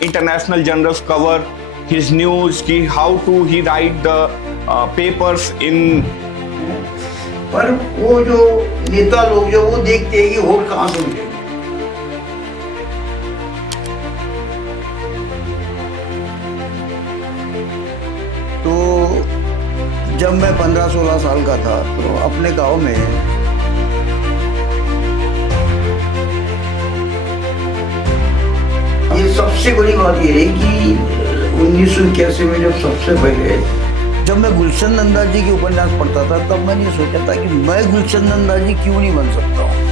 international journals cover his news कि how to he write the papers in. पर वो जो नेता लोग जो वो देखते हैं कि वोट कहाँ से मिलेगा। तो जब मैं 15-16 साल का था तो अपने गांव में ये सबसे बड़ी बात ये है कि 1981 में जब सबसे पहले जब मैं गुलशन नंदा जी के उपन्यास पढ़ता था तब मैंने ये सोचा था कि मैं गुलशन नंदा जी क्यों नहीं बन सकता हूँ।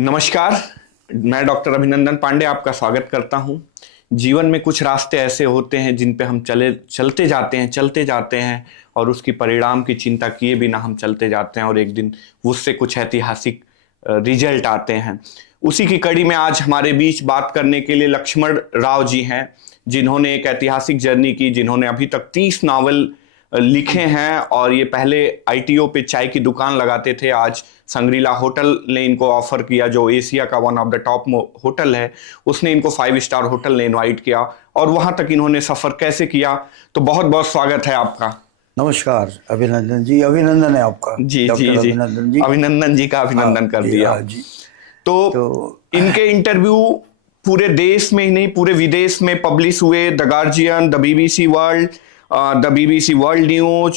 नमस्कार, मैं डॉक्टर अभिनंदन पांडे आपका स्वागत करता हूं। जीवन में कुछ रास्ते ऐसे होते हैं जिन पे हम चलते जाते हैं और उसकी परिणाम की चिंता किए बिना हम चलते जाते हैं और एक दिन उससे कुछ ऐतिहासिक रिजल्ट आते हैं। उसी की कड़ी में आज हमारे बीच बात करने के लिए लक्ष्मण राव जी हैं, जिन्होंने एक ऐतिहासिक जर्नी की, जिन्होंने अभी तक 30 नावल लिखे हैं और ये पहले ITO पे चाय की दुकान लगाते थे। आज संग्रीला होटल ने इनको ऑफर किया, जो एशिया का one of the top hotel है, उसने इनको 5 स्टार होटल ने इनवाइट किया और वहां तक इन्होंने सफर कैसे किया। तो बहुत बहुत स्वागत है आपका। नमस्कार अभिनंदन जी, अभिनंदन है आपका। जी जी जी, अभिनंदन जी का अभिनंदन कर दिया जी। तो इनके इंटरव्यू पूरे देश में ही नहीं पूरे विदेश में पब्लिश हुए। The guardian, the BBC world, the BBC World News,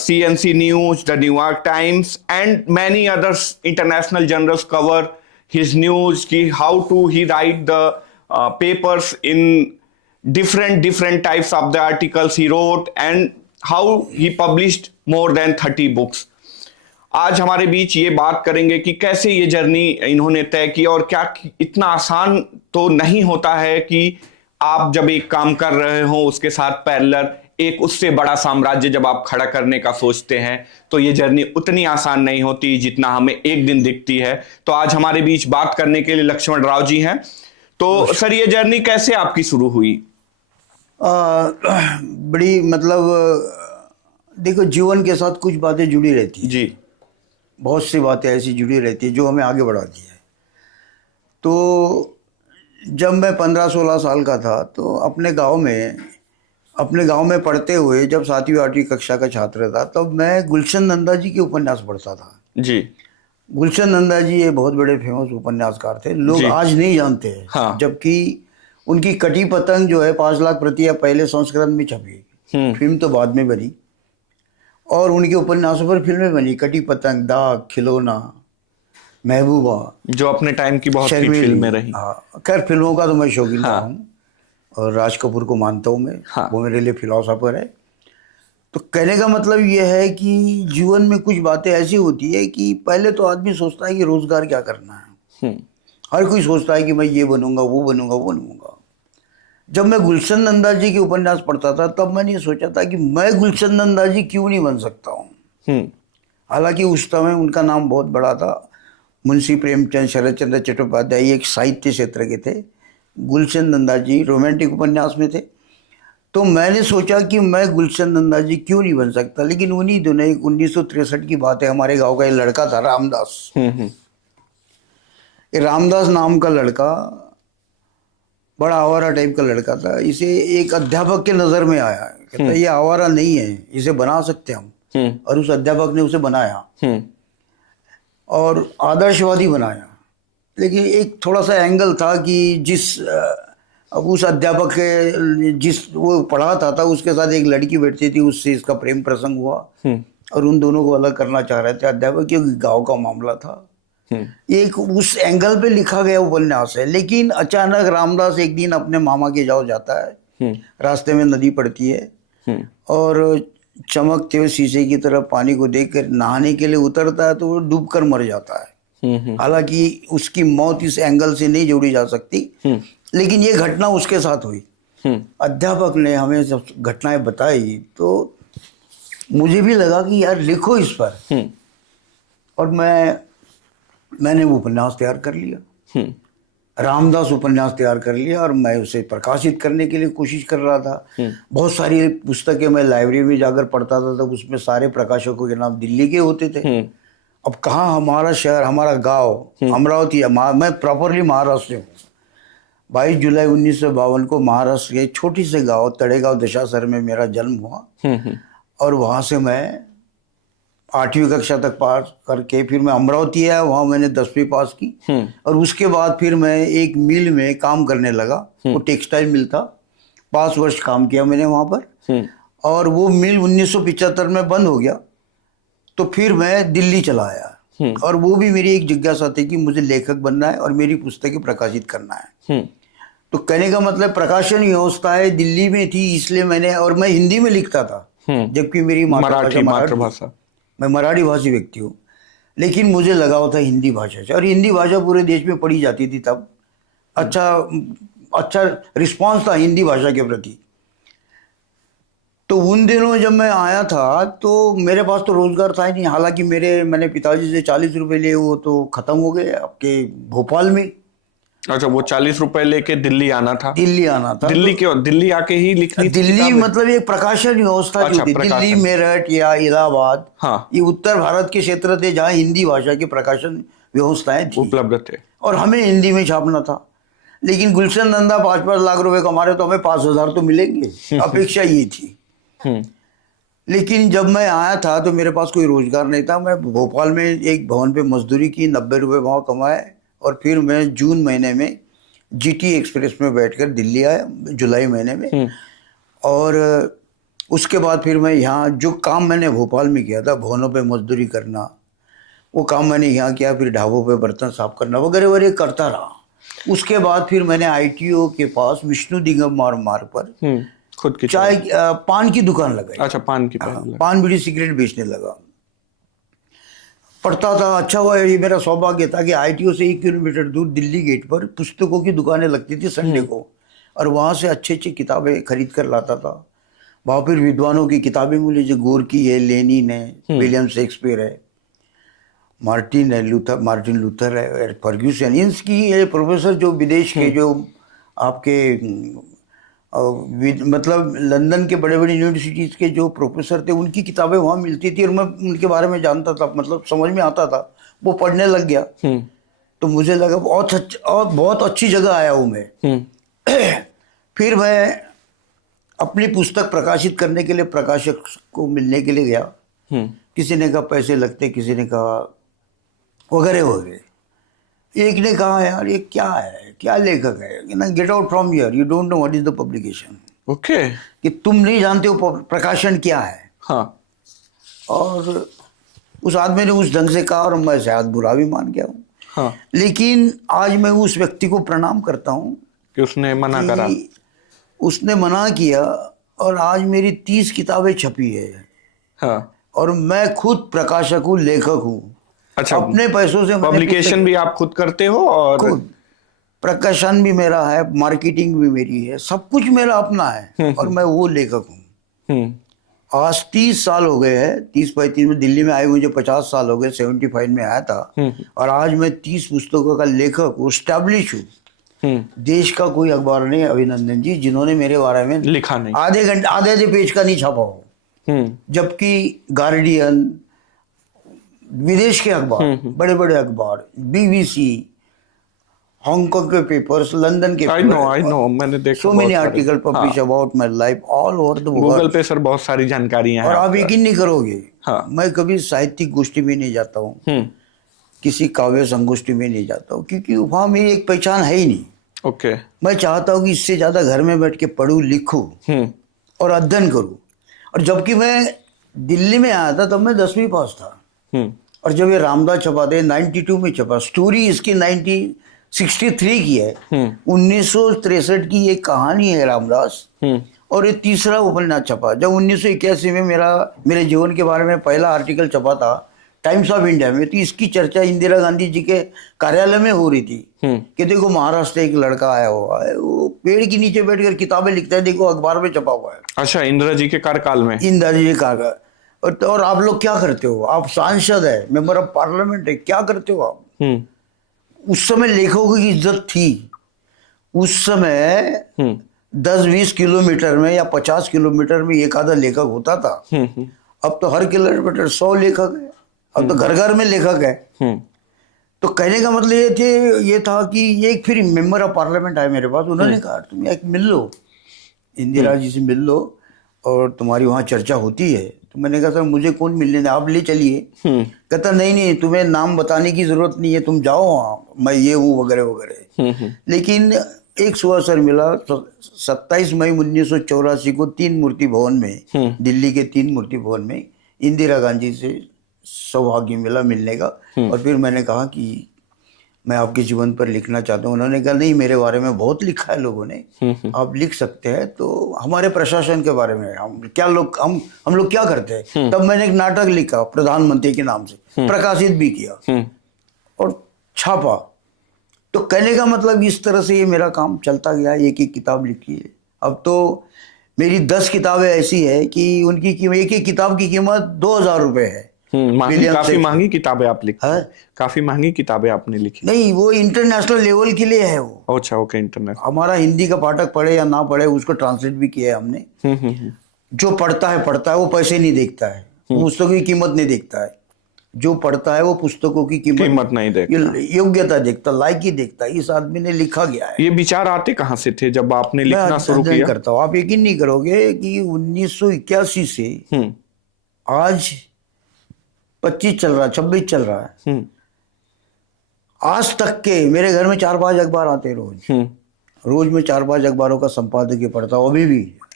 CNC News, the New York Times, and many other international journals cover his news. कि how to he write the papers in different types of the articles he wrote and how he published more than 30 books. आज हमारे बीच ये बात करेंगे कि कैसे ये journey इन्होंने तय की और क्या इतना आसान तो नहीं होता है कि आप जब एक काम कर रहे हो उसके साथ पैरेलल एक उससे बड़ा साम्राज्य जब आप खड़ा करने का सोचते हैं तो ये जर्नी उतनी आसान नहीं होती जितना हमें एक दिन दिखती है। तो आज हमारे बीच बात करने के लिए लक्ष्मण राव जी हैं। तो सर, ये जर्नी कैसे आपकी शुरू हुई? बड़ी देखो, जीवन के साथ कुछ बातें जुड़ी रहती है जी, बहुत सी बातें ऐसी जुड़ी रहती है जो हमें आगे बढ़ाती है। तो जब मैं 15-16 साल का था तो अपने गांव में पढ़ते हुए जब 7वीं-8वीं कक्षा का छात्र था तब मैं गुलशन नंदा जी के उपन्यास पढ़ता था। जी, गुलशन नंदा जी ये बहुत बड़े फेमस उपन्यासकार थे, लोग आज नहीं जानते हैं। हाँ। जबकि उनकी कटी पतंग जो है 5 लाख प्रतियां पहले संस्करण में छपी, फिल्म तो बाद में बनी और उनके उपन्यासों पर फिल्में बनी। कटी पतंग, दाग, खिलौना, महबूबा, जो अपने टाइम की बहुत सी फिल्में रही। हाँ, खैर फिल्मों का तो मैं शौकीन रहा हूँ और राज कपूर को मानता हूँ मैं। हाँ। वो मेरे लिए फिलोसोफर है। तो कहने का मतलब ये है कि जीवन में कुछ बातें ऐसी होती है कि पहले तो आदमी सोचता है कि रोजगार क्या करना है। हर कोई सोचता है कि मैं ये बनूंगा, वो बनूंगा, वो बनूंगा। जब मैं गुलशन नंदा जी के उपन्यास पढ़ता था तब मैंने ये सोचा था कि मैं गुलशन नंदा जी क्यों नहीं बन सकता हूँ। हालांकि उस समय उनका नाम बहुत बड़ा था। मुंशी प्रेमचंद, शरद चंद्र चट्टोपाध्याय एक साहित्य क्षेत्र के थे, गुलशन नंदा जी रोमांटिक उपन्यास में थे। तो मैंने सोचा कि मैं गुलशन नंदा जी क्यों नहीं बन सकता। लेकिन उन्हीं दिनों 1963 की बात है, हमारे गांव का एक लड़का था रामदास। ये रामदास नाम का लड़का बड़ा आवारा टाइप का लड़का था। इसे एक अध्यापक के नजर में आया, कहता ये आवारा नहीं है, इसे बना सकते हम। और उस अध्यापक ने उसे बनाया और आदर्शवादी बनाया। लेकिन एक थोड़ा सा एंगल था कि अब उस अध्यापक के जिस वो पढ़ाता था उसके साथ एक लड़की बैठती थी, उससे इसका प्रेम प्रसंग हुआ और उन दोनों को अलग करना चाह रहे थे अध्यापक, क्योंकि गांव का मामला था। एक उस एंगल पे लिखा गया उपन्यास है। लेकिन अचानक रामदास एक दिन अपने मामा के गांव जाता है, रास्ते में नदी पड़ती है और चमकते हुए शीशे की तरफ पानी को देखकर नहाने के लिए उतरता है तो वो डूबकर मर जाता है। हालांकि उसकी मौत इस एंगल से नहीं जोड़ी जा सकती, लेकिन ये घटना उसके साथ हुई। अध्यापक ने हमें जब घटनाएं बताई तो मुझे भी लगा कि यार लिखो इस पर। और मैंने वो उपन्यास तैयार कर लिया। रामदास उपन्यास तैयार कर लिया और मैं उसे प्रकाशित करने के लिए कोशिश कर रहा था। बहुत सारी पुस्तकें मैं लाइब्रेरी में जाकर पढ़ता था, तब उसमें सारे प्रकाशकों के नाम दिल्ली के होते थे। अब कहाँ हमारा शहर, हमारा गांव अमरावती है, मैं प्रॉपरली महाराष्ट्र से हूँ। 22 जुलाई 1952 को महाराष्ट्र के छोटी से गांव तड़ेगांव दशासर में मेरा जन्म हुआ और वहाँ से मैं 8वीं कक्षा तक पास करके फिर मैं अमरावती आया, वहाँ मैंने 10वीं पास की और उसके बाद फिर मैं एक मिल में काम करने लगा। वो टेक्सटाइल मिल था, 5 वर्ष काम किया मैंने वहाँ पर और वो मिल 1975 में बंद हो गया। तो फिर मैं दिल्ली चला आया और वो भी मेरी एक जिज्ञासा थी कि मुझे लेखक बनना है और मेरी पुस्तकें प्रकाशित करना है। तो कहने का मतलब प्रकाशन व्यवस्थाएं दिल्ली में थी, इसलिए मैंने, और मैं हिंदी में लिखता था जबकि मेरी मातृभाषा, मैं मराठी भाषी व्यक्ति हूँ, लेकिन मुझे लगाव था हिंदी भाषा से और हिंदी भाषा पूरे देश में पढ़ी जाती थी तब। अच्छा रिस्पांस था हिंदी भाषा के प्रति। तो उन दिनों जब मैं आया था तो मेरे पास तो रोजगार था ही नहीं। हालांकि मैंने पिताजी से 40 रुपए लिए, वो तो खत्म हो गए आपके भोपाल में। अच्छा, वो 40 रुपए लेके दिल्ली आना था। दिल्ली क्यों? दिल्ली आके ही लिखनी थी दिल्ली मतलब एक प्रकाशन व्यवस्था जो थी, दिल्ली, मेरठ या इलाहाबाद, ये उत्तर भारत के क्षेत्र थे जहाँ हिंदी भाषा की प्रकाशन व्यवस्थाएं थी, उपलब्ध थे और हमें हिंदी में छापना था। लेकिन गुलशन नंदा 5-5 लाख रुपए कमा रहे तो हमें 5,000 तो मिलेंगे, अपेक्षा ये थी। लेकिन जब मैं आया था तो मेरे पास कोई रोजगार नहीं था। मैं भोपाल में एक भवन पे मजदूरी की, 90 रुपए वहाँ कमाए और फिर मैं जून महीने में जीटी एक्सप्रेस में बैठकर दिल्ली आया, जुलाई महीने में। और उसके बाद फिर मैं यहाँ जो काम मैंने भोपाल में किया था, भवनों पे मजदूरी करना, वो काम मैंने यहाँ किया। फिर ढाबों पे बर्तन साफ करना वगैरह वगैरह करता रहा। उसके बाद फिर मैंने आईटीओ के पास विष्णु दिगम मार्ग पर खुद की चाय पान की दुकान लगाई। अच्छा, पान की पान बीड़ी सिगरेट बेचने लगा। पढ़ता था, अच्छा हुआ, ये मेरा सौभाग्य था कि आईटीओ से 1 किलोमीटर दूर दिल्ली गेट पर पुस्तकों की दुकानें लगती थी संडे को, और वहाँ से अच्छी अच्छी किताबें खरीद कर लाता था। वहाँ फिर विद्वानों की किताबें मिली, जो गोरकी है, लेनिन है, विलियम शेक्सपियर है, मार्टिन लूथर है, फर्ग्यूसन, इनकी ये प्रोफेसर जो विदेश के, जो आपके मतलब लंदन के बड़े बड़े यूनिवर्सिटीज़ के जो प्रोफेसर थे, उनकी किताबें वहाँ मिलती थी और मैं उनके बारे में जानता था, मतलब समझ में आता था। वो पढ़ने लग गया तो मुझे लगा बहुत अच्छी जगह आया हूँ मैं। फिर मैं अपनी पुस्तक प्रकाशित करने के लिए प्रकाशक को मिलने के लिए गया। किसी ने कहा पैसे लगते, किसी ने कहा वगैरह वगैरह। एक ने कहा यार ये क्या है, क्या लेखक है ना, get out from here, you don't know what is the publication. Okay, कि तुम नहीं जानते हो प्रकाशन क्या है। हाँ। और उस आदमी ने उस ढंग से कहा और मैं शायद बुरा भी मान गया हूँ। हाँ। लेकिन आज मैं उस व्यक्ति को प्रणाम करता हूँ कि उसने मना करा, उसने मना किया और आज मेरी 30 किताबें छपी है। हाँ। और मैं खुद प्रकाशक हूँ, लेखक हूँ। अच्छा, अपने पैसों से पब्लिकेशन भी आप खुद करते हो? और खुद प्रकाशन भी मेरा है, मार्केटिंग भी मेरी है, सब कुछ मेरा अपना है और मैं वो लेखक हूँ। आज 30 साल हो गए हैं, 30-35 में दिल्ली में आए मुझे 50 साल हो गए, 75 में आया था और आज मैं 30 पुस्तकों का लेखक हूँ, एस्टैब्लिश हूँ। देश का कोई अखबार नहीं है अभिनंदन जी जिन्होंने मेरे बारे में लिखा नहीं, आधे पेज का नहीं छपा हो। जबकि गार्डियन, विदेश के अखबार, बड़े बड़े अखबार, बीबीसी, हांगकांग के पेपर्स, लंदन के I know, मैंने देखा। so many articles published about my life all over the world। Google पे सर बहुत सारी जानकारियां हैं। और आप यकीन नहीं करोगे, हाँ। मैं कभी साहित्यिक गोष्ठी में नहीं जाता हूँ, किसी काव्य संगोष्ठी में नहीं जाता हूँ, क्योंकि वहाँ मेरी एक पहचान है ही नहीं। ओके। मैं चाहता हूँ कि इससे ज्यादा घर में बैठ के पढ़ूं, लिखूं और अध्ययन करूं। और जबकि मैं दिल्ली में आया था तब मैं 10वीं पास था। और जब ये रामदास छपा थे 92 में छपा, स्टोरी इसकी 1963 की है, 1963 की ये कहानी है रामदास। और ये तीसरा उपन्यास छपा। जब 1981 में मेरे जीवन के बारे में पहला आर्टिकल छपा था टाइम्स ऑफ इंडिया में, तो इसकी चर्चा इंदिरा गांधी जी के कार्यालय में हो रही थी कि देखो महाराष्ट्र एक लड़का आया हुआ है, वो पेड़ के नीचे बैठकर किताबें लिखता है, देखो अखबार में छपा हुआ है। अच्छा, इंदिरा जी के कार्यकाल में? इंदिरा जी के कार्यकाल। और आप लोग क्या करते हो, आप सांसद है, मेंबर ऑफ पार्लियामेंट है, क्या करते हो आप? उस समय लेखकों की इज्जत थी। उस समय 10-20 किलोमीटर में या 50 किलोमीटर में एक आधा लेखक होता था। अब तो हर किलोमीटर 100 लेखक है। अब तो घर घर में लेखक है। तो कहने का मतलब ये था कि एक फिर मेंबर ऑफ पार्लियामेंट आए मेरे पास। उन्होंने कहा तुम एक मिल लो, इंदिरा जी से मिल लो और तुम्हारी वहाँ चर्चा होती है। तो मैंने कहा सर मुझे कौन मिलने दें, आप ले चलिए। कहता नहीं तुम्हें नाम बताने की जरूरत नहीं है, तुम जाओ वहाँ, मैं ये हूँ वगैरह वगैरह। लेकिन एक सुअवसर मिला 27 मई 1984 को 3 मूर्ति भवन में, दिल्ली के 3 मूर्ति भवन में इंदिरा गांधी से सौभाग्य मिला मिलने का। और फिर मैंने कहा कि मैं आपके जीवन पर लिखना चाहता हूँ। उन्होंने कहा नहीं, मेरे बारे में बहुत लिखा है लोगों ने, आप लिख सकते हैं। तो हमारे प्रशासन के बारे में हम लोग क्या करते हैं। तब मैंने एक नाटक लिखा प्रधानमंत्री के नाम से, प्रकाशित भी किया और छापा। तो कहने का मतलब इस तरह से ये मेरा काम चलता गया, एक एक किताब लिखी है। अब तो मेरी 10 किताबें ऐसी है कि उनकी एक एक किताब की कीमत 2000 रुपए है। काफी महंगी किताबें आप लिखते हैं। काफी महंगी किताबें आपने लिखी। नहीं, वो इंटरनेशनल लेवल के लिए है वो। अच्छा, ओके, इंटरनेशनल। हमारा हिंदी का पाठक पढ़े या ना पढ़े, उसको ट्रांसलेट भी किया है हमने। जो पढ़ता है वो पैसे नहीं देखता है, पुस्तकों की कीमत नहीं देखता है। जो पढ़ता है वो पुस्तकों की कीमत नहीं देखता, योग्यता देखता, लायकी देखता। इस आदमी ने लिखा गया है। ये विचार आते कहाँ से थे जब आपने लिखना शुरू किया? करता हूँ, आप यकीन नहीं करोगे कि 1981 से आज 25 चल रहा है, 26 चल रहा है, आज तक के मेरे घर में 4-5 अखबार आते रोज में 4-5 अखबारों का संपादकीय पढ़ता हूँ।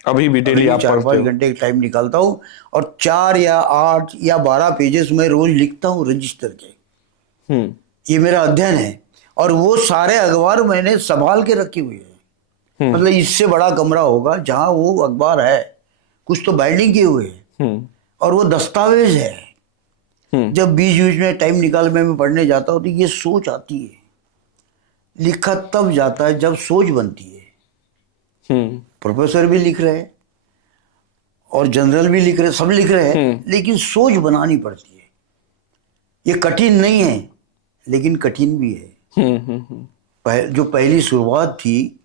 अभी भी डेली आप 4-5 घंटे का टाइम निकालता हूँ और 4 या 8 या 12 पेजेस में रोज लिखता हूँ रजिस्टर के। ये मेरा अध्ययन है और वो सारे अखबार मैंने संभाल के रखे हुए हैं। मतलब इससे बड़ा कमरा होगा जहाँ वो अखबार है, कुछ तो बाइंडिंग किए हुए हैं और वो दस्तावेज है। जब बीच बीच में टाइम निकाल मैं पढ़ने जाता हूँ तो ये सोच आती है। लिखा तब जाता है जब सोच बनती है। प्रोफेसर भी लिख रहे हैं और जनरल भी लिख रहे हैं, सब लिख रहे हैं, लेकिन सोच बनानी पड़ती है। ये कठिन नहीं है लेकिन कठिन भी है। जो पहली शुरुआत थी,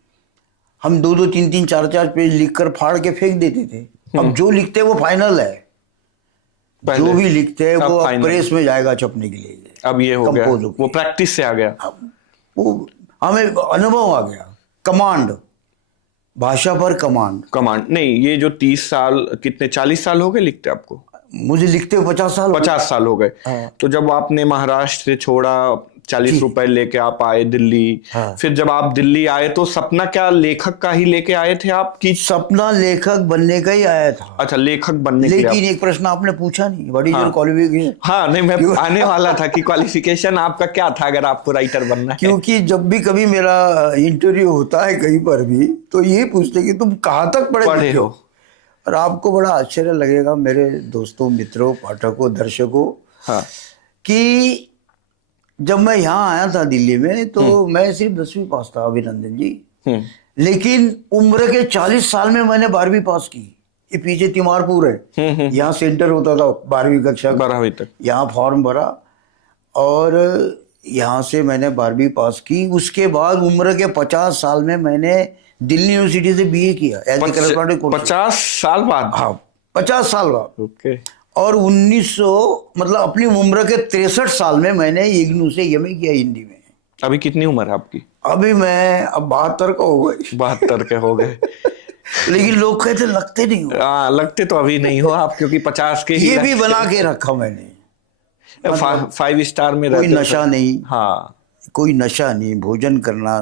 हम 2-2, 3-3, 4-4 पेज लिखकर फाड़ के फेंक देते थे। अब जो लिखते हैं वो फाइनल है। जो भी लिखते हैं वो अब प्रेस में जाएगा छपने के लिए। अब ये हो गया, वो प्रैक्टिस से आ गया, वो हमें अनुभव आ गया। कमांड, भाषा पर कमांड नहीं। ये जो 30 साल, कितने 40 साल हो गए लिखते आपको? मुझे लिखते हुए 50 साल हो गए। तो जब आपने महाराष्ट्र से छोड़ा, 40 रुपए लेके आप आए दिल्ली। फिर जब आप दिल्ली आए तो सपना क्या लेखक का ही लेके आए थे आप कि? सपना लेखक बनने का ही आया था। अच्छा, लेखक बनने। लेकिन एक प्रश्न आपने पूछा नहीं, व्हाट इज योर क्वालिफिकेशन? हाँ, नहीं, मैं आने वाला था कि क्वालिफिकेशन आपका क्या था अगर आपको राइटर बनना है। क्योंकि जब भी कभी मेरा इंटरव्यू होता है कहीं पर भी, तो ये पूछते कि तुम कहाँ तक पढ़े हो। और आपको बड़ा आश्चर्य लगेगा मेरे दोस्तों, मित्रों, पाठकों, दर्शकों, कि जब मैं यहाँ आया था दिल्ली में तो मैं सिर्फ 10वीं पास था, अभिनंदन जी। लेकिन उम्र के 40 साल में मैंने 12वीं पास की। ये पीछे तिमारपुर है, यहाँ सेंटर होता था 12वीं कक्षा, 12वीं तक यहाँ फॉर्म भरा और यहाँ से मैंने 12वीं पास की। उसके बाद उम्र के 50 साल में मैंने दिल्ली यूनिवर्सिटी से बीए किया। 50 साल बाद? हाँ, 50 साल बाद। ओके। और 1900 मतलब अपनी उम्र के 63 साल में मैंने इग्नू से एमए किया हिंदी में। अभी कितनी उम्र है आपकी? अभी मैं अब 72 का हो गए। 72 के हो गए। लेकिन लोग कहते लगते नहीं हो। लगते तो अभी नहीं हो आप, क्योंकि 50 के ये भी बना के रखा मैंने। 5 स्टार में कोई नशा नहीं। हाँ, कोई नशा नहीं। भोजन करना,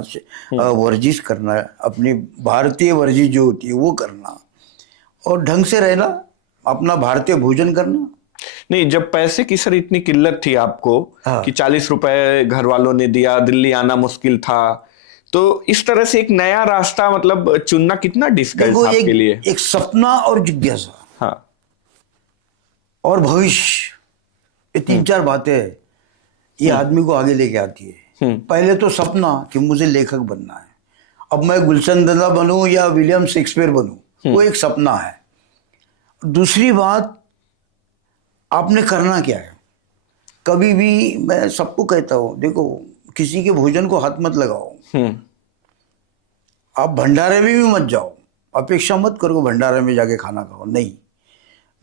वर्जिश करना, अपनी भारतीय वर्जिश जो होती है वो करना और ढंग से रहना, अपना भारतीय भोजन करना। नहीं, जब पैसे की सर इतनी किल्लत थी आपको कि 40 रुपए घर वालों ने दिया, दिल्ली आना मुश्किल था, तो इस तरह से एक नया रास्ता मतलब चुनना कितना डिफिकल्ट था आपके लिए? एक सपना और जिज्ञासा, हाँ, और भविष्य, ये 3-4 बातें ये आदमी को आगे लेके आती है। पहले तो सपना कि मुझे लेखक बनना है। अब मैं गुलशन दंदा बनूं या विलियम शेक्सपियर बनूं, वो एक सपना है। दूसरी बात, आपने करना क्या है। कभी भी मैं सबको कहता हूं, देखो किसी के भोजन को हाथ मत लगाओ। आप भंडारे में भी मत जाओ, अपेक्षा मत करो भंडारे में जाके खाना खाओ, नहीं,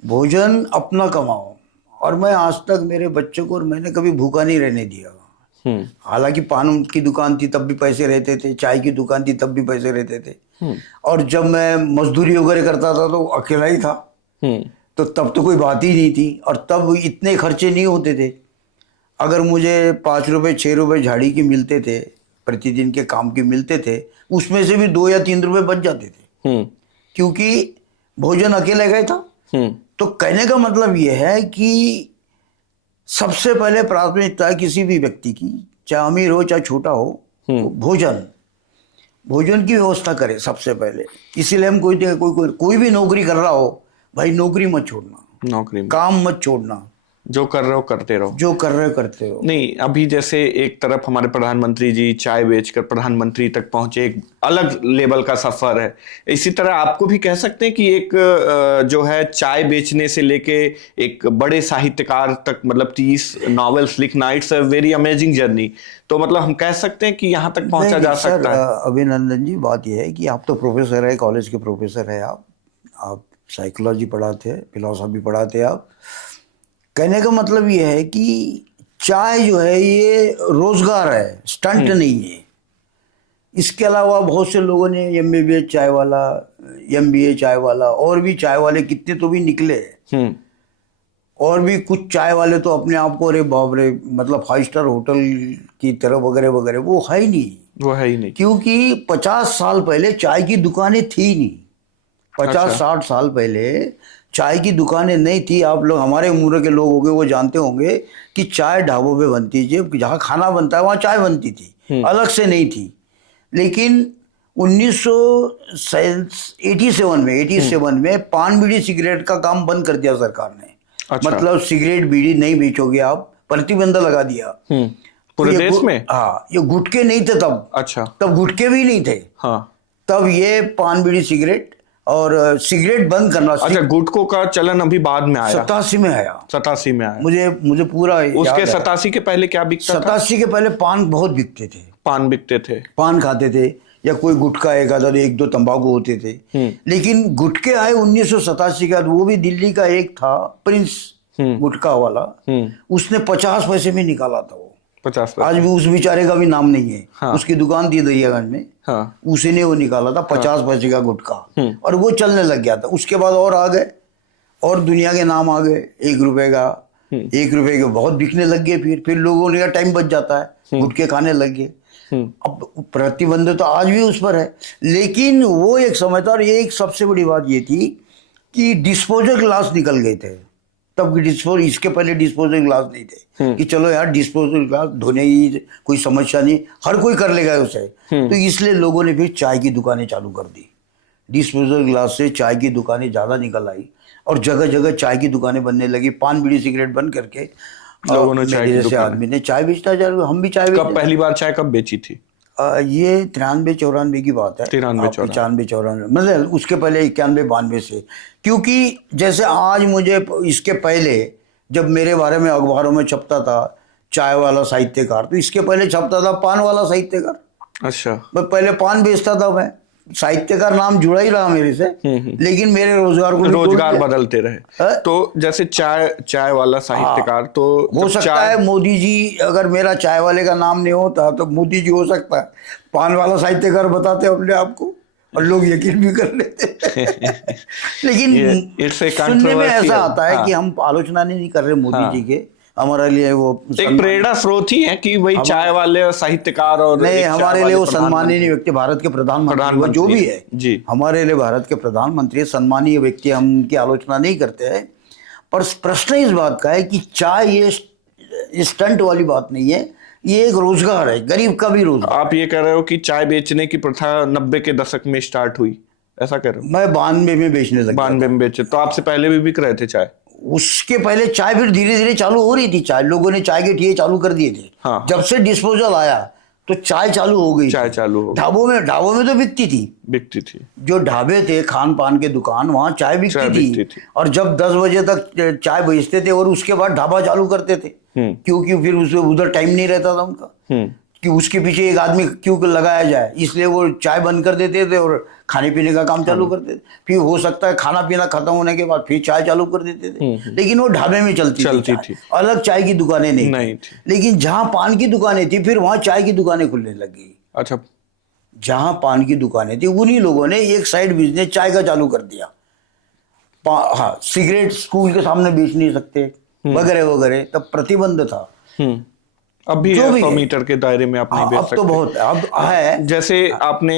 भोजन अपना कमाओ। और मैं आज तक मेरे बच्चों को और मैंने कभी भूखा नहीं रहने दिया। हालांकि पान की दुकान थी तब भी पैसे रहते थे, चाय की दुकान थी तब भी पैसे रहते थे, और जब मैं मजदूरी वगैरह करता था तो अकेला ही था, तो तब तो कोई बात ही नहीं थी, और तब इतने खर्चे नहीं होते थे। अगर मुझे 5 रुपए 6 रुपए झाड़ी के मिलते थे, प्रतिदिन के काम के मिलते थे, उसमें से भी 2 या 3 रुपए बच जाते थे, क्योंकि भोजन अकेले गए था। तो कहने का मतलब यह है कि सबसे पहले प्राथमिकता है किसी भी व्यक्ति की, चाहे अमीर हो चाहे छोटा हो, भोजन की व्यवस्था करे सबसे पहले। इसीलिए हम कोई भी नौकरी कर रहा हो, भाई नौकरी मत छोड़ना, नौकरी में काम मत छोड़ना, जो कर रहे हो करते रहो, जो कर रहे हो करते हो। नहीं, अभी जैसे एक तरफ हमारे प्रधानमंत्री जी चाय बेचकर प्रधानमंत्री तक पहुंचे, एक अलग लेवल का सफर है। इसी तरह आपको भी कह सकते हैं कि एक जो है चाय बेचने से लेके एक बड़े साहित्यकार तक, मतलब 30 नॉवेल्स लिखना, it's a very amazing journey. तो मतलब हम कह सकते हैं कि यहाँ तक पहुंचा जा सकता है। अभिनंदन जी, बात यह है कि आप तो प्रोफेसर है, कॉलेज के प्रोफेसर है, आप साइकोलॉजी पढ़ाते, फिलॉसफी पढ़ाते। आप कहने का मतलब ये है कि चाय जो है ये रोजगार है, स्टंट नहीं है। इसके अलावा बहुत से लोगों ने MBA चाय वाला, MBA चाय वाला, और भी चाय वाले कितने तो भी निकले, और भी कुछ चाय वाले तो अपने आप को अरे बाप रे, मतलब 5 स्टार होटल की तरह वगैरह वगैरह, वो है ही नहीं, वो है ही नहीं, क्योंकि 50 साल पहले चाय की दुकानें थी नहीं। 50-60 साल पहले चाय की दुकानें नहीं थी। आप लोग, हमारे उम्र के लोग होंगे, वो जानते होंगे कि चाय ढाबों पे बनती थी, जहाँ खाना बनता है वहाँ चाय बनती थी, अलग से नहीं थी। लेकिन 1987 में पान बीड़ी सिगरेट का काम बंद कर दिया सरकार ने। अच्छा। मतलब सिगरेट बीड़ी नहीं बेचोगे आप, प्रतिबंध लगा दिया पूरे देश में। हाँ, ये गुटखे नहीं थे तब। अच्छा, तब गुटखे भी नहीं थे। हाँ, तब ये पान बीड़ी सिगरेट और सिगरेट बंद करना। अच्छा, गुटखों का चलन अभी बाद में आया, 87 में आया। 87 में आया। मुझे पूरा उसके 87 के पहले क्या बिकता था? 87 के पहले पान बहुत बिकते थे, पान बिकते थे, पान खाते थे, या कोई गुटखा एक आधा, 1-2 तंबाकू होते थे। लेकिन गुटखे आए 1987 के बाद। वो भी दिल्ली का एक था प्रिंस गुटखा वाला, उसने 50 पैसे में निकाला था वो। 50 आज भी उस बेचारे का भी नाम नहीं है। हाँ। उसकी दुकान थी दरियागंज में, हाँ। उसी ने वो निकाला था 50 पैसे का गुटखा, और वो चलने लग गया था। उसके बाद और आ गए, और दुनिया के नाम आ गए। 1 रुपए का, 1 रुपए के बहुत बिकने लग गए। फिर लोगों ने टाइम बच जाता है, गुटखे खाने लग गए। अब प्रतिबंध तो आज भी उस पर है, लेकिन वो एक समय था। और एक सबसे बड़ी बात ये थी कि डिस्पोजल ग्लास निकल गए थे तब। इसके पहले डिस्पोजल ग्लास नहीं थे कि चलो यार डिस्पोजल ग्लास धोने की कोई समस्या नहीं, हर कोई कर लेगा उसे। तो इसलिए लोगों ने फिर चाय की दुकानें चालू कर दी। डिस्पोजल ग्लास से चाय की दुकानें ज्यादा निकल आई, और जगह जगह चाय की दुकानें बनने लगी। पान बीड़ी सिगरेट बंद करके लोगों ने चाय की दुकान, आदमी ने चाय बेचता जा रहा। हम भी चाय कब पहली बार चाय कब बेची थी? ये 93-94 की बात है। 93-94, मतलब उसके पहले 91-92 से। क्योंकि जैसे आज मुझे, इसके पहले जब मेरे बारे में अखबारों में छपता था चाय वाला साहित्यकार, तो इसके पहले छपता था पान वाला साहित्यकार। अच्छा, मैं पहले पान बेचता था। मैं साहित्यकार नाम जुड़ा ही रहा मेरे से, लेकिन मेरे रोजगार बदलते रहे। तो जैसे चाय वाला साहित्यकार, तो हो सकता है मोदी जी, अगर मेरा चाय वाले का नाम नहीं होता तो मोदी जी हो सकता है पान वाला साहित्यकार बताते अपने आप को, और लोग यकीन भी कर लेते। लेकिन सुनने में ऐसा आता है कि हम आलोचना नहीं कर रहे मोदी जी के, हमारे लिए वो एक प्रेरणा स्रोत ही है कि वही चाय वाले साहित्यकार, और नहीं, हमारे लिए वो सम्माननीय व्यक्ति, भारत के प्रधानमंत्री जो भी है जी, हमारे लिए भारत के प्रधानमंत्री सम्मानीय व्यक्ति। हम उनकी आलोचना नहीं करते हैं, पर प्रश्न इस बात का है कि चाय ये स्टंट वाली बात नहीं है, ये एक रोजगार है, गरीब का भी रोजगार। आप ये कह रहे हो कि चाय बेचने की प्रथा 90 के दशक में स्टार्ट हुई, ऐसा कह रहे हो? मैं 92 में बेचने लगा। 92 में बेचे, तो आपसे पहले भी बिक रहे थे चाय? उसके पहले चाय फिर धीरे धीरे चालू हो रही थी। चाय लोगों ने चाय के ठिए चालू कर दिए थे। हाँ। जब से डिस्पोजल आया तो चाय चालू हो गई। चाय चालू हो, ढाबों में तो बिकती थी। जो ढाबे थे, खान पान के दुकान, वहां चाय बिकती थी। और जब 10 बजे तक चाय बेचते थे, और उसके बाद ढाबा चालू करते थे, क्योंकि फिर उधर टाइम नहीं रहता था उनका। कि उसके पीछे एक आदमी क्यों लगाया जाए, इसलिए वो चाय बंद कर देते थे और खाने पीने का काम चालू करते थे। फिर हो सकता है खाना पीना खत्म होने के बाद फिर चाय चालू कर देते थे, लेकिन वो ढाबे में चलती चलती थी थी। अलग चाय की दुकानें नहीं नहीं थी। लेकिन जहां पान की दुकानें थी फिर वहां चाय की दुकानें खुलने लगी। अच्छा, जहां पान की दुकानें थी उन्हीं लोगों ने एक साइड बिजनेस चाय का चालू कर दिया। हाँ, सिगरेट स्कूल के सामने बेच नहीं सकते वगैरह वगैरह, तब प्रतिबंध था। अब भी जो है, भी 100 है। मीटर के दायरे में आप नहीं बेच अब सकते। तो बहुत है, अब है। जैसे आपने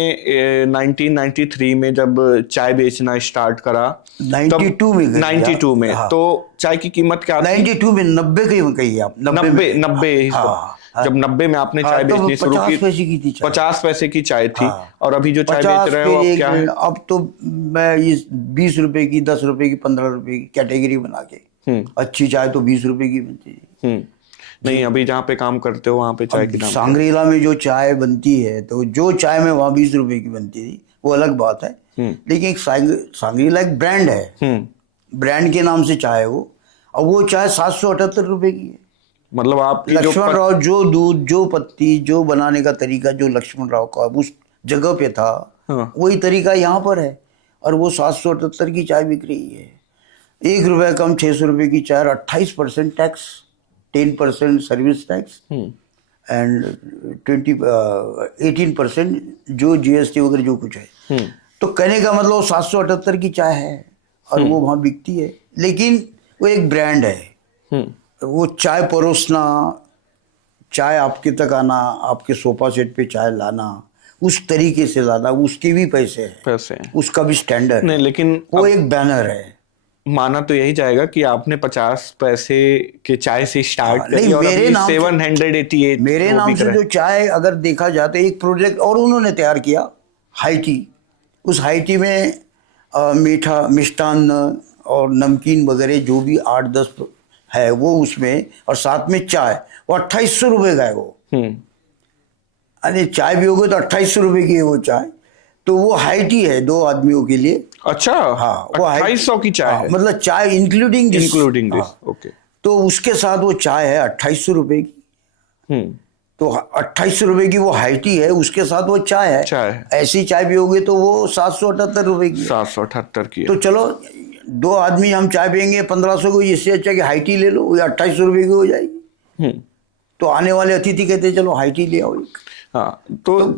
1993 में जब चाय बेचना स्टार्ट करा, 92 में कर दिया। 92 में हाँ। तो चाय की कीमत क्या थी? 92 में 90 की कही आप, 90 में। 90 हाँ, जब 90 में आपने हाँ, चाय तो बेचनी शुरू 50 की, पैसे की थी चाय। 50 पैसे की चाय थी। हाँ। और अभी जो चाय 50 बेच रहे हो पे अब क्या है? अब तो मैं इस 20 रुपए की, 10 रुपए की, 15 रुपए की कैटेगरी बना के, अच्छी चाय तो 20 रुपए की बनती है। नहीं, अभी जहाँ पे काम करते हो वहां पे चाय की दाम क्या है? सांग्रीला में जो चाय बनती है, तो जो चाय में वहां 20 रुपए की बनती थी वो अलग बात है। लेकिन एक सांग्रीला एक ब्रांड है, ब्रांड के नाम से चाय है वो, और वो चाय 778 रुपए की है। मतलब आपकी जो लक्ष्मण राव जो दूध, जो पत्ती, जो बनाने का तरीका जो लक्ष्मण राव का उस जगह पे था, हाँ। वही तरीका यहाँ पर है, और वो 778 की चाय बिक रही है। 1 रुपए कम 600 रुपए की चाय, 28% टैक्स, 10% सर्विस टैक्स एंड 18% जो जीएसटी वगैरह जो कुछ है। तो कहने का मतलब 778 की चाय है और वो वहाँ बिकती है, लेकिन वो एक ब्रांड है। वो चाय परोसना, चाय आपके तक आना, आपके सोफा सेट पे चाय लाना, उस तरीके से लाना, उसके भी पैसे हैं, उसका भी स्टैंडर्ड नहीं, लेकिन वो एक बैनर है। माना तो यही जाएगा कि आपने 50 पैसे के चाय से स्टार्ट करी और मेरे अभी नाम 788 मेरे वो नाम बिक से रहा है। जो चाय अगर देखा जाए तो एक प्रोजेक्ट और उन्होंने तैयार किया, हाई टी। उस हाई टी में मीठा, मिष्टान्न और नमकीन वगैरह जो भी 8-10 है वो उसमें, और साथ में चाय, वो 2800 रुपये का है वो। अरे चाय भी होगी तो 2800 रुपये की है वो चाय। तो वो हाई टी है 2 आदमियों के लिए। अच्छा, हाँ, वो 2800 की चाय है, मतलब चाय इंक्लूडिंग दिस। ओके। तो उसके साथ वो चाय है 2800 रुपये की। तो 2800 रुपये की वो हाई टी है, उसके साथ वो चाय है। ऐसी चाय भी होगी तो वो 778 रुपये की, 778 की है। तो चलो 2 आदमी हम चाय पियेंगे 1500 को, इससे अच्छा कि हाई टी ले लो, वो 2800 रुपये की हो जाएगी। तो आने वाले अतिथि कहते हैं चलो हाई टी ले आओ। हाँ, तो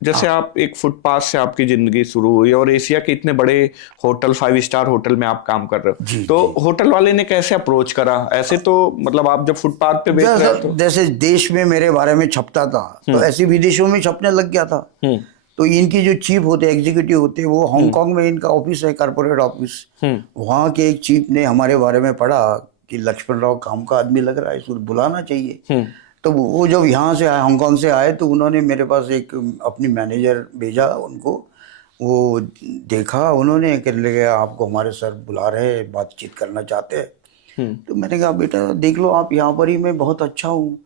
जैसे आप एक फुटपाथ से आपकी जिंदगी शुरू हुई और एशिया के इतने बड़े होटल, 5 स्टार होटल में आप काम कर रहे हो, तो होटल वाले ने कैसे अप्रोच करा? ऐसे तो मतलब आप जब फुटपाथ पे बेच रहे थे, जैसे देश में मेरे बारे में छपता था तो ऐसे विदेशों में छपने लग गया था। तो इनकी जो चीफ होते, एग्जीक्यूटिव होते, वो हांगकांग में इनका ऑफिस है, कॉर्पोरेट ऑफिस। वहाँ के एक चीफ ने हमारे बारे में पढ़ा कि लक्ष्मण राव काम का आदमी लग रहा है, इसको बुलाना चाहिए। तो वो जब यहाँ से आए, हांगकांग से आए, तो उन्होंने मेरे पास एक अपनी मैनेजर भेजा उनको। वो देखा उन्होंने, कहने लगे आपको हमारे सर बुला रहे हैं, बातचीत करना चाहते हैं। तो मैंने कहा बेटा देख लो आप यहाँ पर ही, मैं बहुत अच्छा हूँ।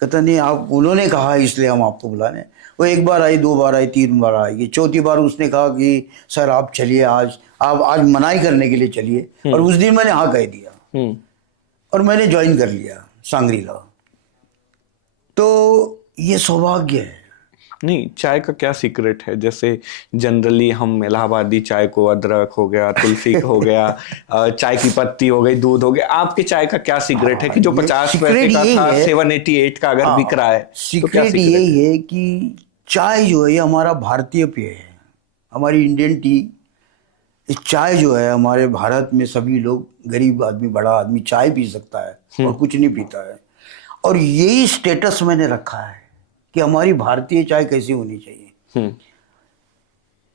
कहता नहीं आप, उन्होंने कहा इसलिए हम आपको बुला रहे हैं। वो 1 बार आई, 2 बार आई, 3 बार आएगी, 4थी बार उसने कहा कि सर आप चलिए, आप आज मनाई करने के लिए चलिए। और उस दिन मैंने हाँ कह दिया और मैंने ज्वाइन कर लिया सांग्रीला। तो ये सौभाग्य है। नहीं, चाय का क्या सीक्रेट है? जैसे जनरली हम इलाहाबादी चाय को अदरक हो गया, तुलसी हो गया, चाय की पत्ती हो गई, दूध हो गया, आपके चाय का क्या सीक्रेट है कि जो 50 पैसे का था 788 का अगर बिक रहा है? सीक्रेट यही है कि चाय जो है हमारा भारतीय पेय है, हमारी इंडियन टी। चाय जो है हमारे भारत में सभी लोग, गरीब आदमी, बड़ा आदमी चाय पी सकता है और कुछ नहीं पीता है। और यही स्टेटस मैंने रखा है कि हमारी भारतीय चाय कैसी होनी चाहिए।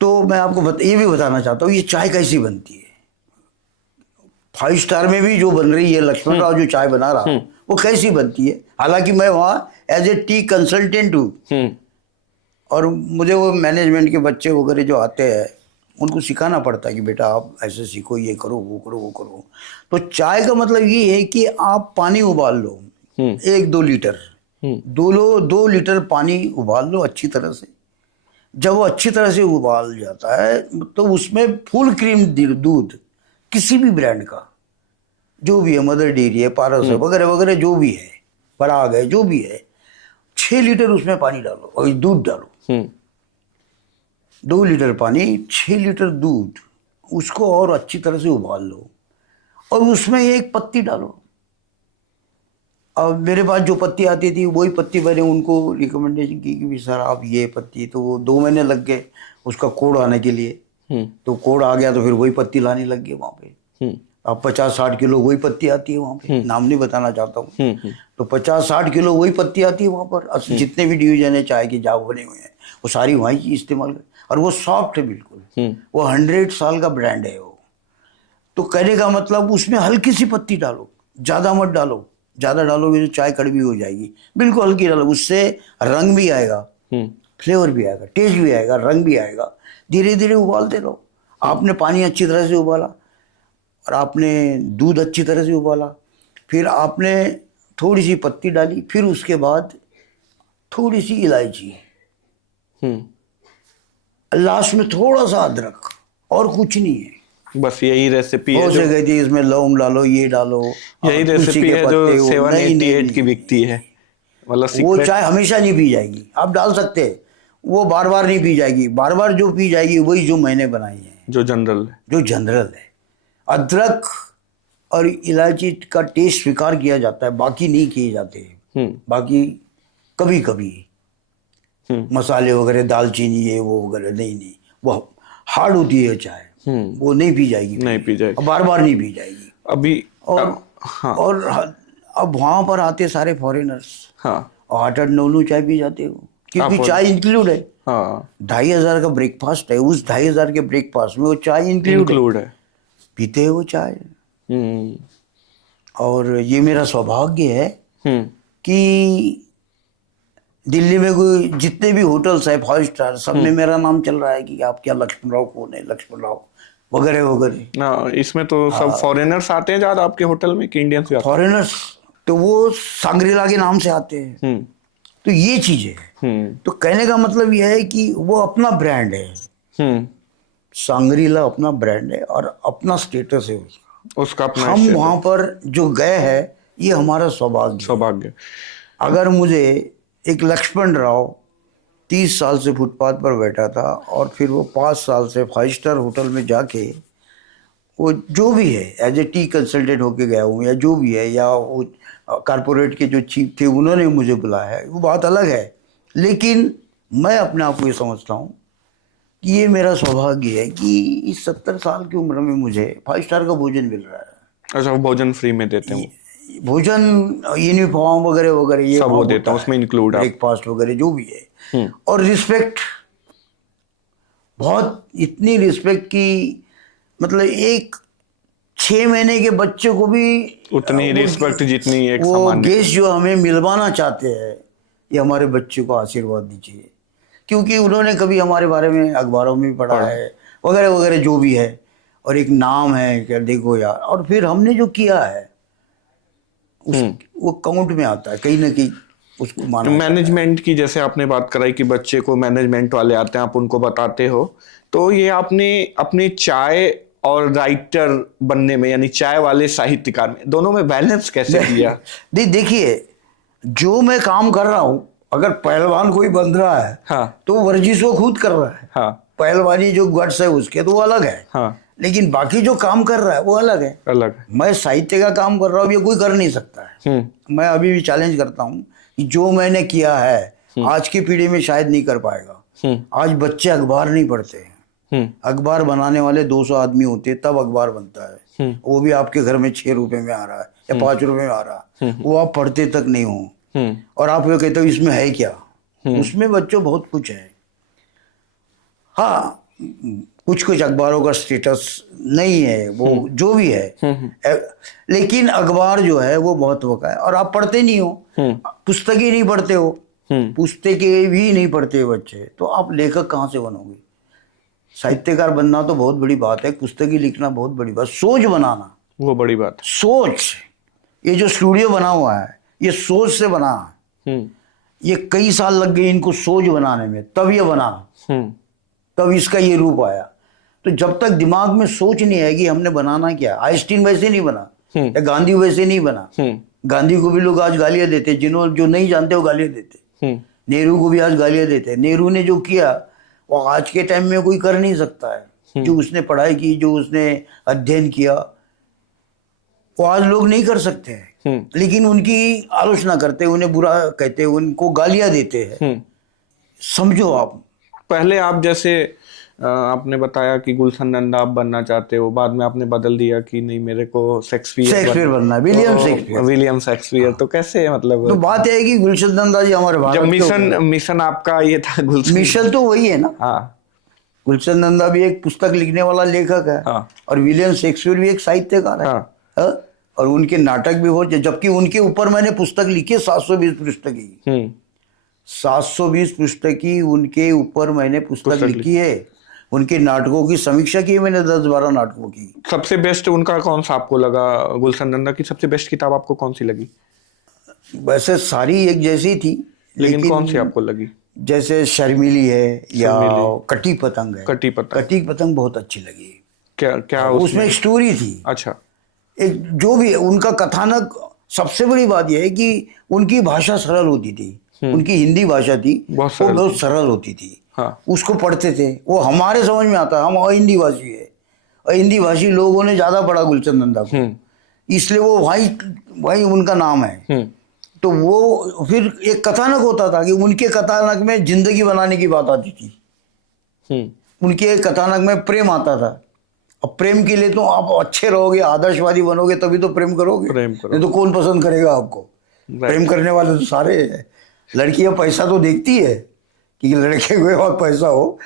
तो मैं आपको ये भी बताना चाहता हूँ ये चाय कैसी बनती है। 5 स्टार में भी जो बन रही है, लक्ष्मण राव जो चाय बना रहा है वो कैसी बनती है। हालांकि मैं वहाँ एज ए टी कंसल्टेंट हूँ और मुझे वो मैनेजमेंट के बच्चे वगैरह जो आते हैं उनको सिखाना पड़ता है कि बेटा आप ऐसे सीखो, ये करो, वो करो, वो करो। तो चाय का मतलब ये है कि आप पानी उबाल लो 1-2 लीटर, 2 लीटर पानी उबाल लो अच्छी तरह से। जब वो अच्छी तरह से उबाल जाता है तो उसमें फुल क्रीम दूध, किसी भी ब्रांड का, जो भी है, मदर डेयरी है, पारस है, वगैरह वगैरह, जो भी है, पराग है, जो भी है, 6 लीटर उसमें पानी डालो और दूध डालो, 2 लीटर पानी 6 लीटर दूध, उसको और अच्छी तरह से उबाल लो और उसमें एक पत्ती डालो। अब मेरे पास जो पत्ती आती थी वही पत्ती मैंने उनको रिकमेंडेशन की कि भी सर आप ये पत्ती, तो वो 2 महीने लग गए उसका कोड आने के लिए। तो कोड आ गया तो फिर वही पत्ती लाने लग गए वहाँ पे। अब 50-60 किलो वही पत्ती आती है वहाँ पे, नाम नहीं बताना चाहता हूँ। तो 50-60 किलो वही पत्ती आती है वहाँ पर। जितने भी डिवीजन है चाय के जाग बने हुए हैं वो सारी वहीं की इस्तेमाल कर, और वो सॉफ्ट है बिल्कुल, वो 100 साल का ब्रांड है वो। तो कहने का मतलब उसमें हल्की सी पत्ती डालो, ज़्यादा मत डालो, ज़्यादा डालोगे तो चाय कड़वी हो जाएगी। बिल्कुल हल्की डालो, उससे रंग भी आएगा, फ्लेवर भी आएगा, टेस्ट भी आएगा, रंग भी आएगा। धीरे धीरे उबालते रहो। आपने पानी अच्छी तरह से उबाला और आपने दूध अच्छी तरह से उबाला, फिर आपने थोड़ी सी पत्ती डाली, फिर उसके बाद थोड़ी सी इलायची, लास्ट में थोड़ा सा अदरक, और कुछ नहीं है। बस यही रेसिपी है हो से गई थी, इसमें लौंग डालो, ये डालो, यही रेसिपी है जो 788 की बिकती है। मतलब वो चाय हमेशा नहीं पी जाएगी, आप डाल सकते हैं, वो बार बार नहीं पी जाएगी। बार बार जो पी जाएगी वही जो मैंने बनाई है, जो जनरल है। अदरक और इलायची का टेस्ट स्वीकार किया जाता है, बाकी नहीं किए जाते। बाकी कभी कभी मसाले वगैरह, दालचीनी ये वो वगैरह, नहीं, वो हार्ड होती है चाय, वो नहीं पी जाएगी, बार बार नहीं पी जाएगी अभी। और अब वहां पर आते सारे फॉरेनर्स, हाँ, 8-9 चाय पी जाते हो, क्योंकि चाय इंक्लूड है। 2,500 का ब्रेकफास्ट है, उस 2,500 के ब्रेकफास्ट में वो चाय इंक्लूड है, पीते हैं वो चाय। और ये मेरा सौभाग्य है कि दिल्ली में कोई जितने भी होटल्स है 5 स्टार, सब में मेरा नाम चल रहा है कि आप क्या लक्ष्मण राव कौन है, लक्ष्मण राव वगैरह वगैरह। इसमें तो सब फॉरेनर्स आते हैं ज्यादा आपके होटल में कि इंडियंस? फॉरेनर्स तो वो सांग्रीला के नाम से आते हैं। तो ये चीजें है। तो कहने का मतलब यह है कि वो अपना ब्रांड है, सांग्रीला अपना ब्रांड है और अपना स्टेटस है उसका अपना। हम वहां पर जो गए हैं, ये हमारा सौभाग्य। अगर मुझे एक लक्ष्मण राव 30 साल से फुटपाथ पर बैठा था और फिर वो 5 साल से 5 स्टार होटल में जाके, वो जो भी है एज ए टी कंसल्टेंट होके गया हूँ या जो भी है, या वो कारपोरेट के जो चीफ थे उन्होंने मुझे बुलाया है, वो बात अलग है। लेकिन मैं अपने आप को ये समझता हूँ कि ये मेरा सौभाग्य है कि इस 70 साल की उम्र में मुझे 5 स्टार का भोजन मिल रहा है। अच्छा, वो भोजन फ्री में देते हैं? भोजन, यूनिफॉर्म वगैरह वगैरह ये सब वो देता है, उसमें इंक्लूड है, ब्रेकफास्ट वगैरह जो भी है। और रिस्पेक्ट, बहुत इतनी रिस्पेक्ट की, मतलब एक 6 महीने के बच्चे को भी उतनी रिस्पेक्ट जितनी एक सामान्य गेस्ट जो हमें मिलवाना चाहते हैं, ये हमारे बच्चे को आशीर्वाद दीजिए, क्योंकि उन्होंने कभी हमारे बारे में अखबारों में भी पढ़ा है वगैरह वगैरह जो भी है, और एक नाम है कि देखो यार, और फिर हमने जो किया है वो काउंट में आता है, कहीं ना कहीं उसको माना। मैनेजमेंट की जैसे आपने बात कराई कि बच्चे को मैनेजमेंट वाले आते हैं, आप उनको बताते हो, तो ये आपने अपने चाय और राइटर बनने में, यानी चाय वाले साहित्यकार में, दोनों में बैलेंस कैसे किया? देखिए, जो मैं काम कर रहा हूँ, अगर पहलवान कोई बन रहा है, हाँ, तो वर्जिश वो खुद कर रहा है, हाँ, पहलवानी जो गट्स है उसके तो वो अलग है, हाँ, लेकिन बाकी जो काम कर रहा है वो अलग है। मैं साहित्य का काम कर रहा हूँ, ये कोई कर नहीं सकता है। मैं अभी भी चैलेंज करता हूँ कि जो मैंने किया है आज की पीढ़ी में शायद नहीं कर पाएगा। आज बच्चे अखबार नहीं पढ़ते हैं, अखबार बनाने वाले 200 आदमी होते हैं तब अखबार बनता है, वो भी आपके घर में 6 रुपए में आ रहा है या 5 रुपए में आ रहा है, वो आप पढ़ते तक नहीं हो, और आप ये कहते हो इसमें है क्या? उसमें बच्चों बहुत कुछ है। हाँ, कुछ अखबारों का स्टेटस नहीं है, वो जो भी है, लेकिन अखबार जो है वो महत्व का है। और आप पढ़ते नहीं हो, पुस्तकें नहीं पढ़ते हो, पुस्तकें भी नहीं पढ़ते बच्चे, तो आप लेखक कहाँ से बनोगे? साहित्यकार बनना तो बहुत बड़ी बात है, पुस्तकें लिखना बहुत बड़ी बात, सोच बनाना वो बड़ी बात। सोच, ये जो स्टूडियो बना हुआ है ये सोच से बना है, ये कई साल लग गए इनको सोच बनाने में, तब ये बना, तब इसका ये रूप आया। तो जब तक दिमाग में सोच नहीं आएगी हमने बनाना क्या। आइंस्टीन वैसे नहीं बना, या गांधी वैसे नहीं बना। गांधी को भी लोग आज गालियां देते, जो नहीं जानते वो गालियां देते। नेहरू को भी आज गालियां देते हैं। नेहरू ने जो किया वो आज के टाइम में कोई कर नहीं सकता है। जो उसने पढ़ाई की, जो उसने अध्ययन किया, वो आज लोग नहीं कर सकते हैं। लेकिन उनकी आलोचना करते हैं, उन्हें बुरा कहते हैं, उनको गालियां देते हैं। समझो आप, पहले आप जैसे आपने बताया कि गुलशन नंदा आप बनना चाहते हो, बाद में आपने बदल दिया कि नहीं मेरे को शेक्सपियर बनना है, विलियम शेक्सपियर। तो कैसे, मतलब तो बात यह है कि गुलशन नंदा जी हमारे भारत जब मिशन आपका ये था, गुलशन मिशन तो वही है ना। हाँ, गुलशन नंदा भी एक पुस्तक लिखने वाला लेखक है। हाँ। और विलियम शेक्सपियर भी एक साहित्यकार है। हाँ। हाँ? और उनके नाटक भी हो, जबकि उनके ऊपर मैंने पुस्तक लिखी है 720 पृष्ठ की। 720 पृष्ठ की उनके ऊपर मैंने पुस्तक लिखी है। उनके नाटकों की समीक्षा की है मैंने, 10-12 नाटकों की। सबसे बेस्ट उनका कौन सा आपको लगा? गुलशन नंदा की सबसे बेस्ट किताब आपको कौन सी लगी? वैसे सारी एक जैसी थी, लेकिन कौन सी आपको लगी? जैसे शर्मिली है या कटी पतंग है। कटी पतंग बहुत अच्छी लगी। क्या उसमें एक स्टोरी थी। अच्छा। एक जो भी उनका कथानक, सबसे बड़ी बात यह है कि उनकी भाषा सरल होती थी। उनकी हिंदी भाषा थी, वो बहुत सरल होती थी। हाँ। उसको पढ़ते थे, वो हमारे समझ में आता है। हम अहिंदी भाषी है, अहिंदी भाषी लोगों ने ज्यादा पढ़ा गुलशन नंदा को, इसलिए वो वही उनका नाम है। तो वो फिर एक कथानक होता था कि उनके कथानक में जिंदगी बनाने की बात आती थी। उनके कथानक में प्रेम आता था। अब प्रेम के लिए तो आप अच्छे रहोगे, आदर्शवादी बनोगे, तभी तो प्रेम करोगे। नहीं तो कौन पसंद करेगा आपको? प्रेम करने वाले तो सारे हैं। लड़कियां पैसा तो देखती है कि लड़के के पास पैसा हो।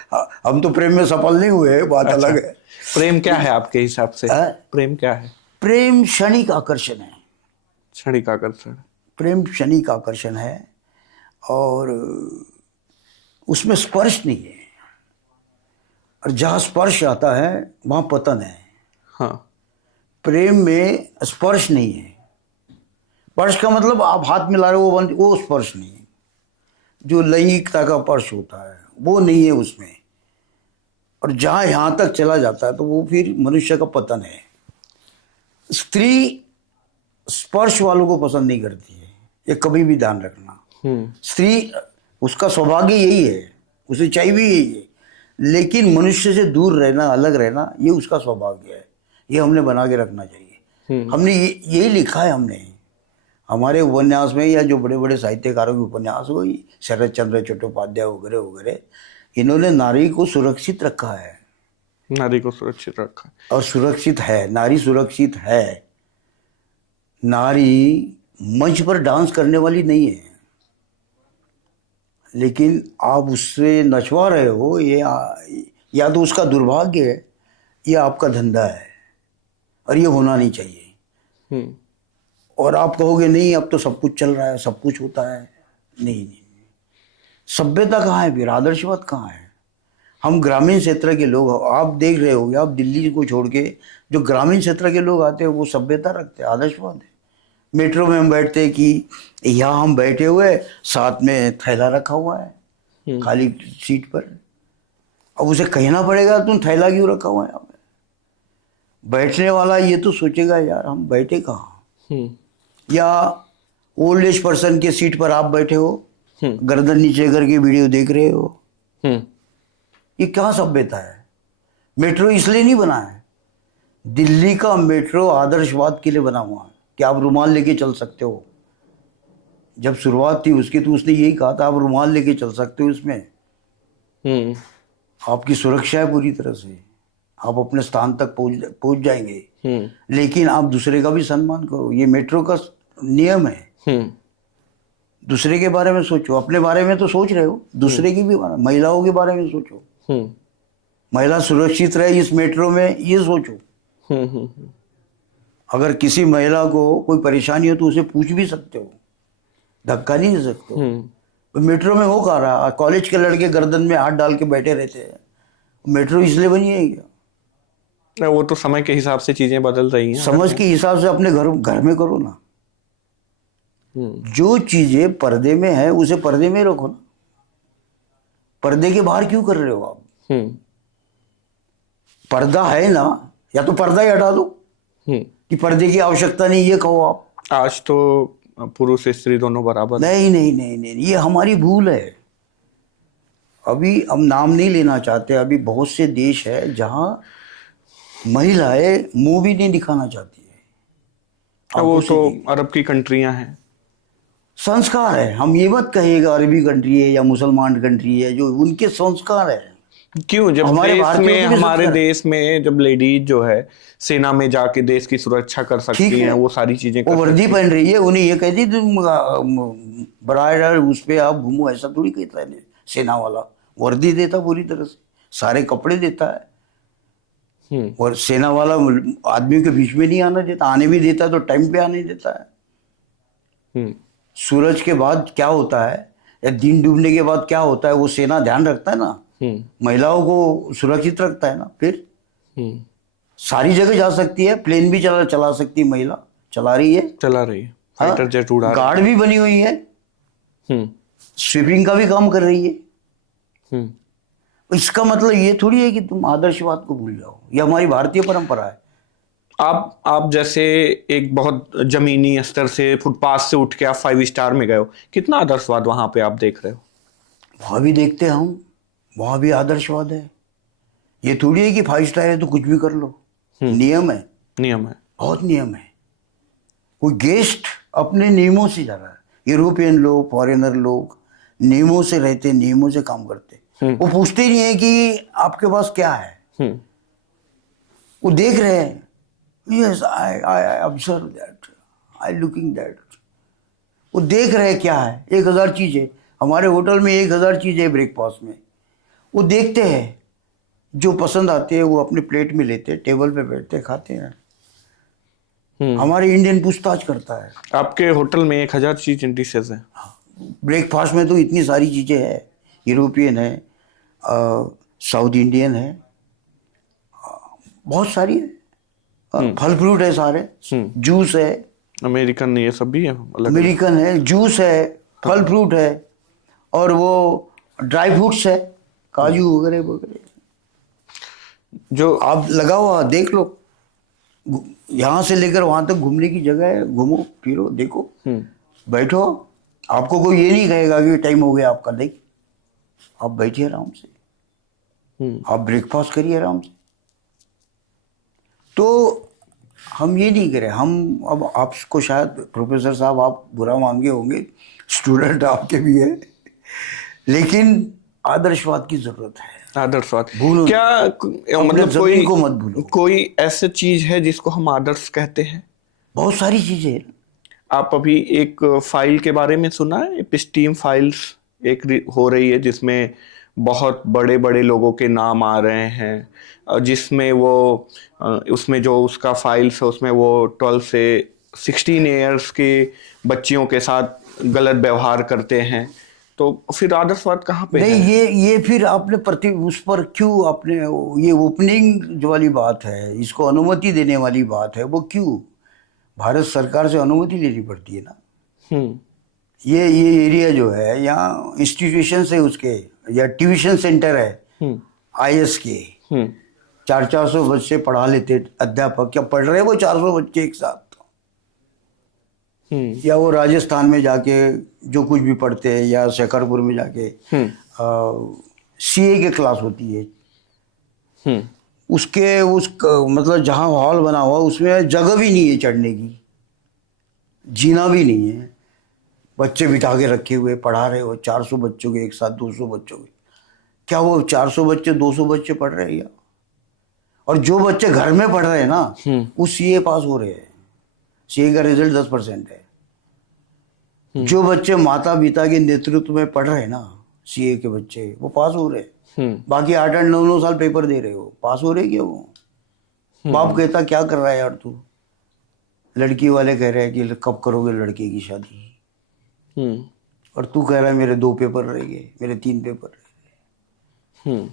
हम तो प्रेम में सफल नहीं हुए, बात अलग है। प्रेम क्या है आपके हिसाब से? प्रेम क्या है? प्रेम क्षणिक आकर्षण है। क्षणिक आकर्षण, प्रेम क्षणिक आकर्षण है, और उसमें स्पर्श नहीं है। और जहां स्पर्श आता है वहां पतन है। हाँ। प्रेम में स्पर्श नहीं है। स्पर्श का मतलब आप हाथ मिला रहे हो, वो स्पर्श नहीं है। जो लैंगिकता का स्पर्श होता है वो नहीं है उसमें। और जहां यहां तक चला जाता है तो वो फिर मनुष्य का पतन है। स्त्री स्पर्श वालों को पसंद नहीं करती है, ये कभी भी ध्यान रखना। स्त्री, उसका सौभाग्य यही है, उसे चाहिए भी यही है। लेकिन मनुष्य से दूर रहना, अलग रहना, ये उसका सौभाग्य है। ये हमने बना के रखना चाहिए। हमने यही लिखा है। हमने हमारे उपन्यास में, या जो बड़े बड़े साहित्यकारों के उपन्यास हो, शरद चंद्र चट्टोपाध्याय वगैरह वगैरह, इन्होंने नारी को सुरक्षित रखा है। नारी को सुरक्षित रखा और सुरक्षित है, नारी सुरक्षित है। नारी मंच पर डांस करने वाली नहीं है, लेकिन आप उससे नचवा रहे हो, ये या तो उसका दुर्भाग्य है या आपका धंधा है, और ये होना नहीं चाहिए। और आप कहोगे नहीं अब तो सब कुछ चल रहा है, सब कुछ होता है। नहीं, सभ्यता कहाँ है फिर? आदर्शवाद कहाँ है? हम ग्रामीण क्षेत्र के लोग, आप देख रहे होगे, आप दिल्ली को छोड़ के जो ग्रामीण क्षेत्र के लोग आते हैं वो सभ्यता रखते हैं, आदर्शवाद है। मेट्रो में हम बैठते हैं कि यहाँ हम बैठे हुए, साथ में थैला रखा हुआ है खाली सीट पर। अब उसे कहना पड़ेगा तुम थैला क्यों रखा हुआ है यहाँ पे? बैठने वाला ये तो सोचेगा यार हम बैठे कहाँ। या ओल्ड एज पर्सन के सीट पर आप बैठे हो, गर्दन नीचे करके वीडियो देख रहे हो, ये क्या सभ्यता है? मेट्रो इसलिए नहीं बना है। दिल्ली का मेट्रो आदर्शवाद के लिए बना हुआ है कि आप रुमाल लेके चल सकते हो। जब शुरुआत थी उसकी तो उसने यही कहा था, आप रुमाल लेके चल सकते हो इसमें, आपकी सुरक्षा है पूरी तरह से, आप अपने स्थान तक पहुंच जाएंगे। लेकिन आप दूसरे का भी सम्मान करो, ये मेट्रो का नियम है। दूसरे के बारे में सोचो, अपने बारे में तो सोच रहे हो, दूसरे की भी, महिलाओं के बारे में सोचो। महिला सुरक्षित रहे इस मेट्रो में, ये सोचो। अगर किसी महिला को कोई परेशानी हो तो उसे पूछ भी सकते हो, धक्का नहीं दे सकते हो। तो मेट्रो में हो कहा रहा, कॉलेज के लड़के गर्दन में हाथ डाल के बैठे रहते हैं। मेट्रो इसलिए बनी है क्या? वो तो समय के हिसाब से चीजें बदल रही हैं। समझ के हिसाब से अपने घर में करो ना। जो चीजें पर्दे में है उसे पर्दे में रखो ना। पर्दे के बाहर क्यों कर रहे हो आप? पर्दा है ना, या तो पर्दा ही हटा दो कि पर्दे की आवश्यकता नहीं, ये कहो आप। आज तो पुरुष स्त्री दोनों बराबर? नहीं नहीं नहीं नहीं, ये हमारी भूल है। अभी हम नाम नहीं लेना चाहते, अभी बहुत से देश है जहां महिलाएं मुंह भी नहीं दिखाना चाहती है। वो आंखों से तो नहीं। अरब की कंट्रियां हैं। संस्कार है, हम ये मत कहिएगा अरबी कंट्री है या मुसलमान कंट्री है, जो उनके संस्कार है। क्यों? जब हमारे देश भारतीयों में, के भी हमारे संस्कार है। देश में जब लेडीज जो है सेना में जाके देश की सुरक्षा कर सकती ठीक है, हैं, वो सारी चीजें वो कर वर्दी सकती पहन रही है, उन्हें ये कहती तुम बराबर उस पे आप घूमो, ऐसा थोड़ी कहता है सेना वाला। वर्दी देता पूरी तरह से, सारे कपड़े देता है। हैं। और सेना वाला आदमी के बीच में नहीं आना देता, आने भी देता है तो टाइम पे आने देता है। हम्म सूरज के बाद क्या होता है या दिन डूबने के बाद क्या होता है, वो सेना ध्यान रखता है ना, हम्म महिलाओं को सुरक्षित रखता है ना। फिर हम्म सारी जगह जा सकती है, प्लेन भी चला सकती है, महिला चला रही है। चला रही है, हाँ, फाइटर जेट उड़ा रही गार्ड भी बनी हुई है, है। स्वीपिंग का भी काम कर रही है। हम्म। इसका मतलब ये थोड़ी है कि तुम आदर्शवाद को भूल जाओ, ये हमारी भारतीय परंपरा है। आप जैसे एक बहुत जमीनी स्तर से, फुटपाथ से उठ के आप 5 स्टार में गए हो, कितना आदर्शवाद वहां पे आप देख रहे हो? वहां भी देखते हैं हम, वहां भी आदर्शवाद है। ये थोड़ी है कि 5 स्टार है तो कुछ भी कर लो, नियम है, नियम है। बहुत नियम है। कोई गेस्ट अपने नियमों से जा रहा है, यूरोपियन लोग, फॉरेनर लोग नियमों से रहते, नियमों से काम करते। वो पूछते ही नहीं है कि आपके पास क्या है, हम्म वो देख रहे हैं। Yes, I observe that, I looking that. वो देख रहे हैं क्या है। 1000 चीजें हमारे होटल में, 1000 चीजें ब्रेकफास्ट में, वो देखते हैं। जो पसंद आते हैं वो अपने प्लेट में लेते हैं, टेबल पे बैठते खाते हैं। हमारे इंडियन पूछताछ करता है। आपके होटल में 1000 चीज डिशेज हैं? ब्रेकफास्ट में तो इतनी सारी चीजें हैं, यूरोपियन है, साउथ इंडियन है, बहुत सारी है। फल फ्रूट है सारे, जूस है, अमेरिकन, ये सब भी है अलग? अमेरिकन है, जूस है, फल फ्रूट है, और वो ड्राई फ्रूट्स है, काजू वगैरह वगैरह। जो आप लगा हुआ देख लो, यहाँ से लेकर वहां तक घूमने की जगह है, घूमो फिरो देखो, बैठो। आपको कोई ये नहीं कहेगा कि टाइम हो गया आपका, नहीं, आप बैठिए आराम से, आप ब्रेकफास्ट करिए आराम से। तो हम ये नहीं करें। हम अब आपको शायद प्रोफेसर साहब आप बुरा मांगे होंगे, स्टूडेंट आपके भी है, लेकिन आदर्शवाद की जरूरत है। आदर्शवाद भूलो क्या? मतलब जमीन को मत भूलो। कोई ऐसी चीज है जिसको हम आदर्श कहते हैं? बहुत सारी चीजें हैं। आप अभी एक फाइल के बारे में सुना है? एपिस्टीम फाइल्स एक हो रही है जिसमें बहुत बड़े बड़े लोगों के नाम आ रहे हैं, जिसमें वो उसमें जो उसका फाइल्स है उसमें वो 12 से 16 ईयर्स के बच्चियों के साथ गलत व्यवहार करते हैं। तो फिर आदर्शवाद कहाँ पे नहीं, है? ये फिर आपने उस पर क्यों आपने ये ओपनिंग जो वाली बात है, इसको अनुमति देने वाली बात है, वो क्यों भारत सरकार से अनुमति लेनी पड़ती है ना। ये एरिया जो है, यहाँ इंस्टीट्यूशन है उसके, या ट्यूशन सेंटर है आईएएस के, 400 बच्चे पढ़ा लेते अध्यापक, क्या पढ़ रहे हैं वो 400 बच्चे एक साथ? या वो राजस्थान में जाके जो कुछ भी पढ़ते हैं, या शेखरपुर में जाके सीए की क्लास होती है, उसके मतलब जहाँ हॉल बना हुआ उसमें जगह भी नहीं है चढ़ने की, जीना भी नहीं है, बच्चे बिठा के रखे हुए पढ़ा रहे हो 400 बच्चों के एक साथ, 200 बच्चों के। क्या वो 400 बच्चे 200 बच्चे पढ़ रहे हैं या? और जो बच्चे घर में पढ़ रहे हैं ना, वो सीए पास हो रहे हैं, सीए का रिजल्ट 10% है। जो बच्चे माता पिता के नेतृत्व में पढ़ रहे हैं ना, सीए के बच्चे, वो पास हो रहे हैं। बाकी 8-8, 9-9 साल पेपर दे रहे हो, पास हो रहे क्या वो? बाप कहता क्या कर रहा है यार तू? लड़की वाले कह रहे हैं कि कब करोगे लड़के की शादी, और तू कह रहा है मेरे 2 पेपर रह गए, मेरे 3 पेपर रह गए।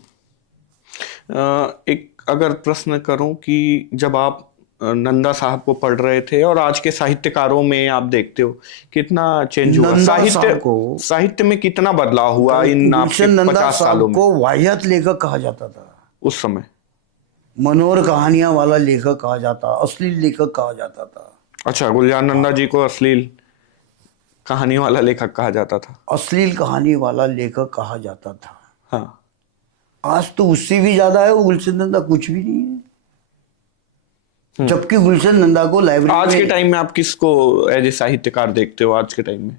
एक अगर प्रश्न करूं कि जब आप नंदा साहब को पढ़ रहे थे और आज के साहित्यकारों में आप देखते हो कितना चेंज हुआ, साहित्य में कितना बदलाव हुआ इन आपके 50 सालों में? को वाहियात लेखक कहा जाता था उस समय, मनोहर कहानियां वाला लेखक कहा जाता, अश्लील लेखक कहा जाता था। अच्छा, गुलजार नंदा जी को अश्लील? कहानियों वाला लेखक कहा जाता था। अश्लील कहानी वाला लेखक कहा जाता था। हाँ। आज तो उससे भी ज्यादा है वो गुलशन नंदा, कुछ भी नहीं है। जबकि गुलशन नंदा को लाइब्रेरी आज के में, टाइम में आप किसको एज ए साहित्यकार देखते हो आज के टाइम में?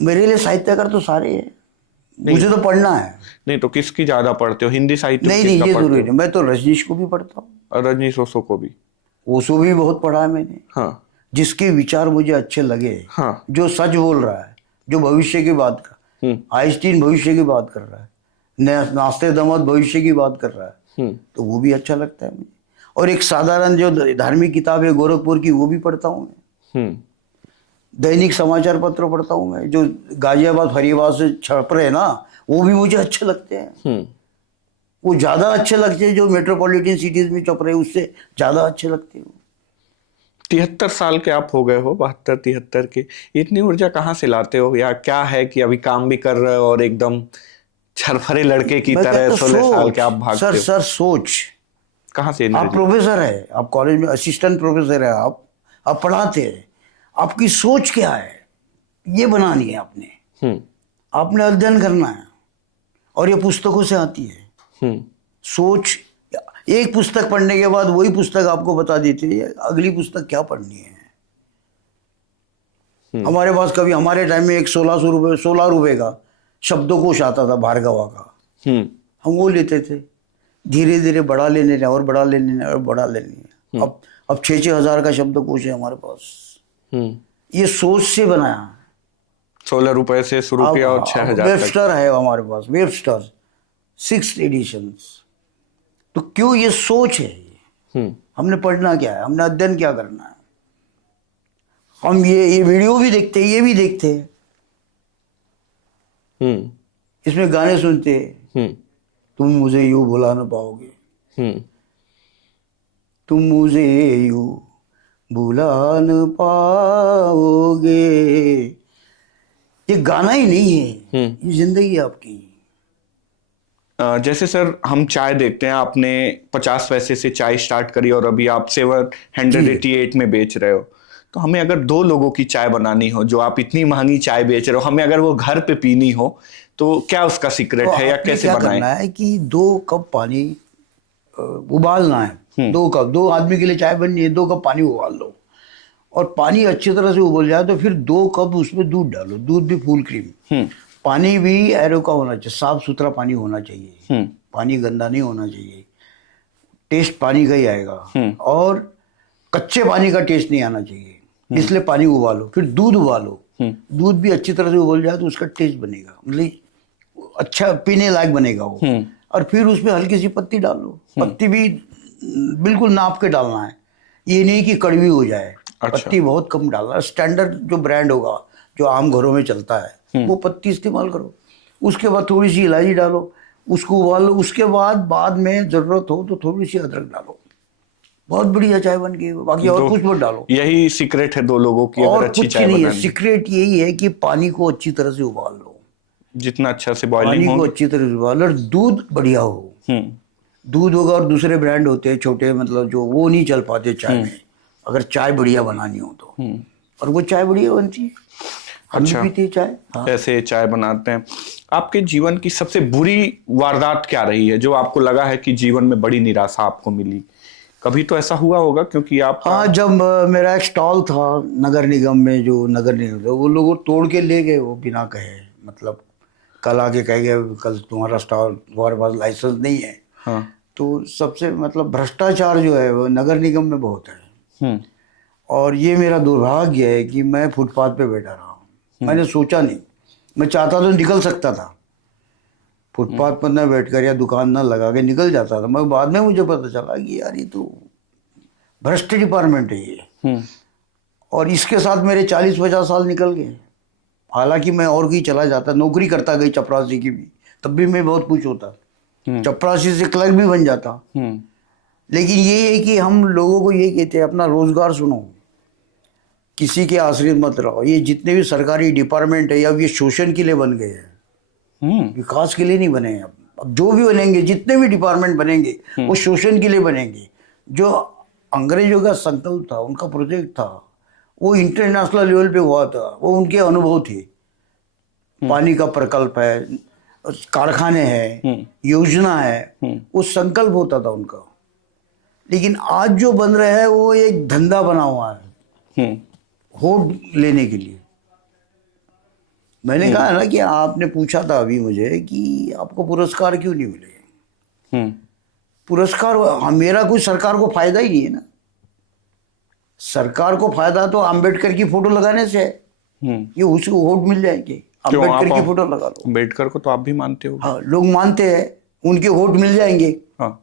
मेरे लिए साहित्यकार तो सारे हैं, मुझे तो पढ़ना है। नहीं तो किसकी ज्यादा पढ़ते हो? हिंदी साहित्य नहीं किसका ये पढ़ते जरूरी हो? नहीं, मैं तो रजनीश को भी पढ़ता हूँ, और रजनीश ओशो को भी? ओशो भी बहुत पढ़ा है मैंने। हाँ जिसके विचार मुझे अच्छे लगे, हाँ। जो सच बोल रहा है, जो भविष्य की बात कर, आइंस्टीन भविष्य की बात कर रहा है, नास्ते दमद भविष्य की बात कर रहा है, तो वो भी अच्छा लगता है मुझे। और एक साधारण जो धार्मिक किताब है गोरखपुर की, वो भी पढ़ता हूँ मैं। दैनिक समाचार पत्र पढ़ता हूँ मैं, जो गाजियाबाद फरीदाबाद से छप रहे हैं ना, वो भी मुझे अच्छे लगते हैं। वो ज्यादा अच्छे लगते हैं जो मेट्रोपॉलिटन सिटीज में छप रहे हैं, उससे ज्यादा अच्छे लगते हैं। 73 साल के आप हो गए हो, 72-73 के। इतनी ऊर्जा कहाँ से लाते हो, या क्या है कि अभी काम भी कर रहे हो और एकदम छरफरे लड़के की मैं तरह कहता 16 साल सोच, के आप भागते हो? सर सोच, कहाँ से आप एनर्जी? प्रोफेसर है, आप कॉलेज में असिस्टेंट प्रोफेसर है, आप पढ़ाते हैं, आपकी सोच क्या है ये बनानी है आपने। आपने अध्ययन करना है, और ये पुस्तकों से आती है सोच। एक पुस्तक पढ़ने के बाद वही पुस्तक आपको बता देती है अगली पुस्तक क्या पढ़नी है। हमारे पास कभी हमारे टाइम में एक 16 रुपए का शब्दकोश आता था भार्गवा का, हम वो लेते थे। धीरे धीरे बढ़ा लेने और बढ़ा लेने और बढ़ा लेने, अब 6-6 हजार का शब्दकोश है हमारे पास। ये सोच से बनाया। 16 रुपए से शुरू किया और 6,000 तक। वेबस्टर है हमारे पास, वेबस्टर 6 एडिशंस। तो क्यों? ये सोच है। हमने पढ़ना क्या है, हमने अध्ययन क्या करना है। हम ये वीडियो भी देखते हैं, ये भी देखते हैं, इसमें गाने सुनते हैं। तुम मुझे यूं भुला ना पाओगे, तुम मुझे यूं भुला न पाओगे, ये गाना ही नहीं है, ये जिंदगी है आपकी। जैसे सर हम चाय देखते हैं, आपने 50 पैसे से चाय स्टार्ट करी और अभी आप 788 में बेच रहे हो। तो हमें अगर 2 लोगों की चाय बनानी हो, जो आप इतनी महंगी चाय बेच रहे हो, हमें अगर वो घर पे पीनी हो, तो क्या उसका सीक्रेट है या कैसे क्या बनाएं? करना है कि 2 कप पानी उबालना है। 2 कप, 2 आदमी के लिए चाय बननी है, 2 कप पानी उबाल लो, और पानी अच्छी तरह से उबल जाए तो फिर 2 कप उसमें दूध डालो, दूध भी फुल क्रीम। पानी भी एरो का होना चाहिए, साफ सुथरा पानी होना चाहिए, पानी गंदा नहीं होना चाहिए, टेस्ट पानी का ही आएगा, और कच्चे पानी का टेस्ट नहीं आना चाहिए। इसलिए पानी उबालो, फिर दूध उबालो, दूध भी अच्छी तरह से उबल जाए तो उसका टेस्ट बनेगा, मतलब अच्छा पीने लायक बनेगा वो। और फिर उसमें हल्की सी पत्ती डालो, पत्ती भी बिल्कुल नाप के डालना है, ये नहीं कि कड़वी हो जाए। अच्छा। पत्ती बहुत कम डालना, स्टैंडर्ड जो ब्रांड होगा जो आम घरों में चलता है वो पत्ती इस्तेमाल करो। उसके बाद थोड़ी सी इलायची डालो, उसको उबालो, उसके बाद में जरूरत हो तो थोड़ी सी अदरक डालो, बहुत बढ़िया चाय बन गई। बाकी और कुछ मत डालो। यही सीक्रेट है 2 लोगों की और अगर अच्छी कुछ चाय नहीं है, बनानी। सीक्रेट यही है कि पानी को अच्छी तरह से उबाल लो, जितना अच्छा से पानी बॉइलिंग को हो। अच्छी तरह से उबाल, और दूध बढ़िया हो। दूध होगा, और दूसरे ब्रांड होते हैं छोटे, मतलब जो वो नहीं चल पाते चाय में, अगर चाय बढ़िया बनानी हो तो, और वो चाय बढ़िया बनती है। हम भी पीते हैं चाय। हाँ। ऐसे चाय बनाते हैं। आपके जीवन की सबसे बुरी वारदात क्या रही है, जो आपको लगा है कि जीवन में बड़ी निराशा आपको मिली? कभी तो ऐसा हुआ होगा, क्योंकि आप। हाँ, जब मेरा एक स्टॉल था नगर निगम में, जो नगर निगम था, वो लोग तोड़ के ले गए, वो बिना कहे, मतलब कल आके कह गए कल तुम्हारा स्टॉल, तुम्हारे पास लाइसेंस नहीं है। हाँ। तो सबसे मतलब भ्रष्टाचार जो है वो नगर निगम में बहुत है। और ये मेरा दुर्भाग्य है कि मैं फुटपाथ पे बैठा रहा हूँ। मैंने सोचा नहीं, मैं चाहता तो निकल सकता था, फुटपाथ पर न बैठकर या दुकान न लगा के निकल जाता था। मैं बाद में मुझे पता चला कि यार ये तो भ्रष्ट डिपार्टमेंट है ये, और इसके साथ मेरे 40-50 साल निकल गए। हालांकि मैं और कहीं चला जाता, नौकरी करता गई चपरासी की भी, तब भी मैं बहुत खुश होता, चपरासी से क्लर्क भी बन जाता। लेकिन ये है कि हम लोगों को ये कहते हैं अपना रोजगार सुनो, किसी के आश्रित मत रहो। ये जितने भी सरकारी डिपार्टमेंट है अब ये शोषण के लिए बन गए हैं, विकास के लिए नहीं बने हैं। अब जो भी बनेंगे, जितने भी डिपार्टमेंट बनेंगे वो शोषण के लिए बनेंगे। जो अंग्रेजों का संकल्प था, उनका प्रोजेक्ट था, वो इंटरनेशनल लेवल पे हुआ था, वो उनके अनुभव थे। पानी का प्रकल्प है, कारखाने हैं, योजना है, वो संकल्प होता था उनका। लेकिन आज जो बन रहा है वो एक धंधा बना हुआ है वोट लेने के लिए। मैंने कहा ना कि आपने पूछा था अभी मुझे कि आपको पुरस्कार क्यों नहीं मिले। पुरस्कार मेरा कोई सरकार को फायदा ही नहीं है ना। सरकार को फायदा तो अंबेडकर की फोटो लगाने से है, ये उसको वोट मिल जाएंगे। अंबेडकर की फोटो लगा लो। अंबेडकर को तो आप भी मानते हो? हाँ, लोग मानते हैं, उनके वोट मिल जाएंगे। हाँ।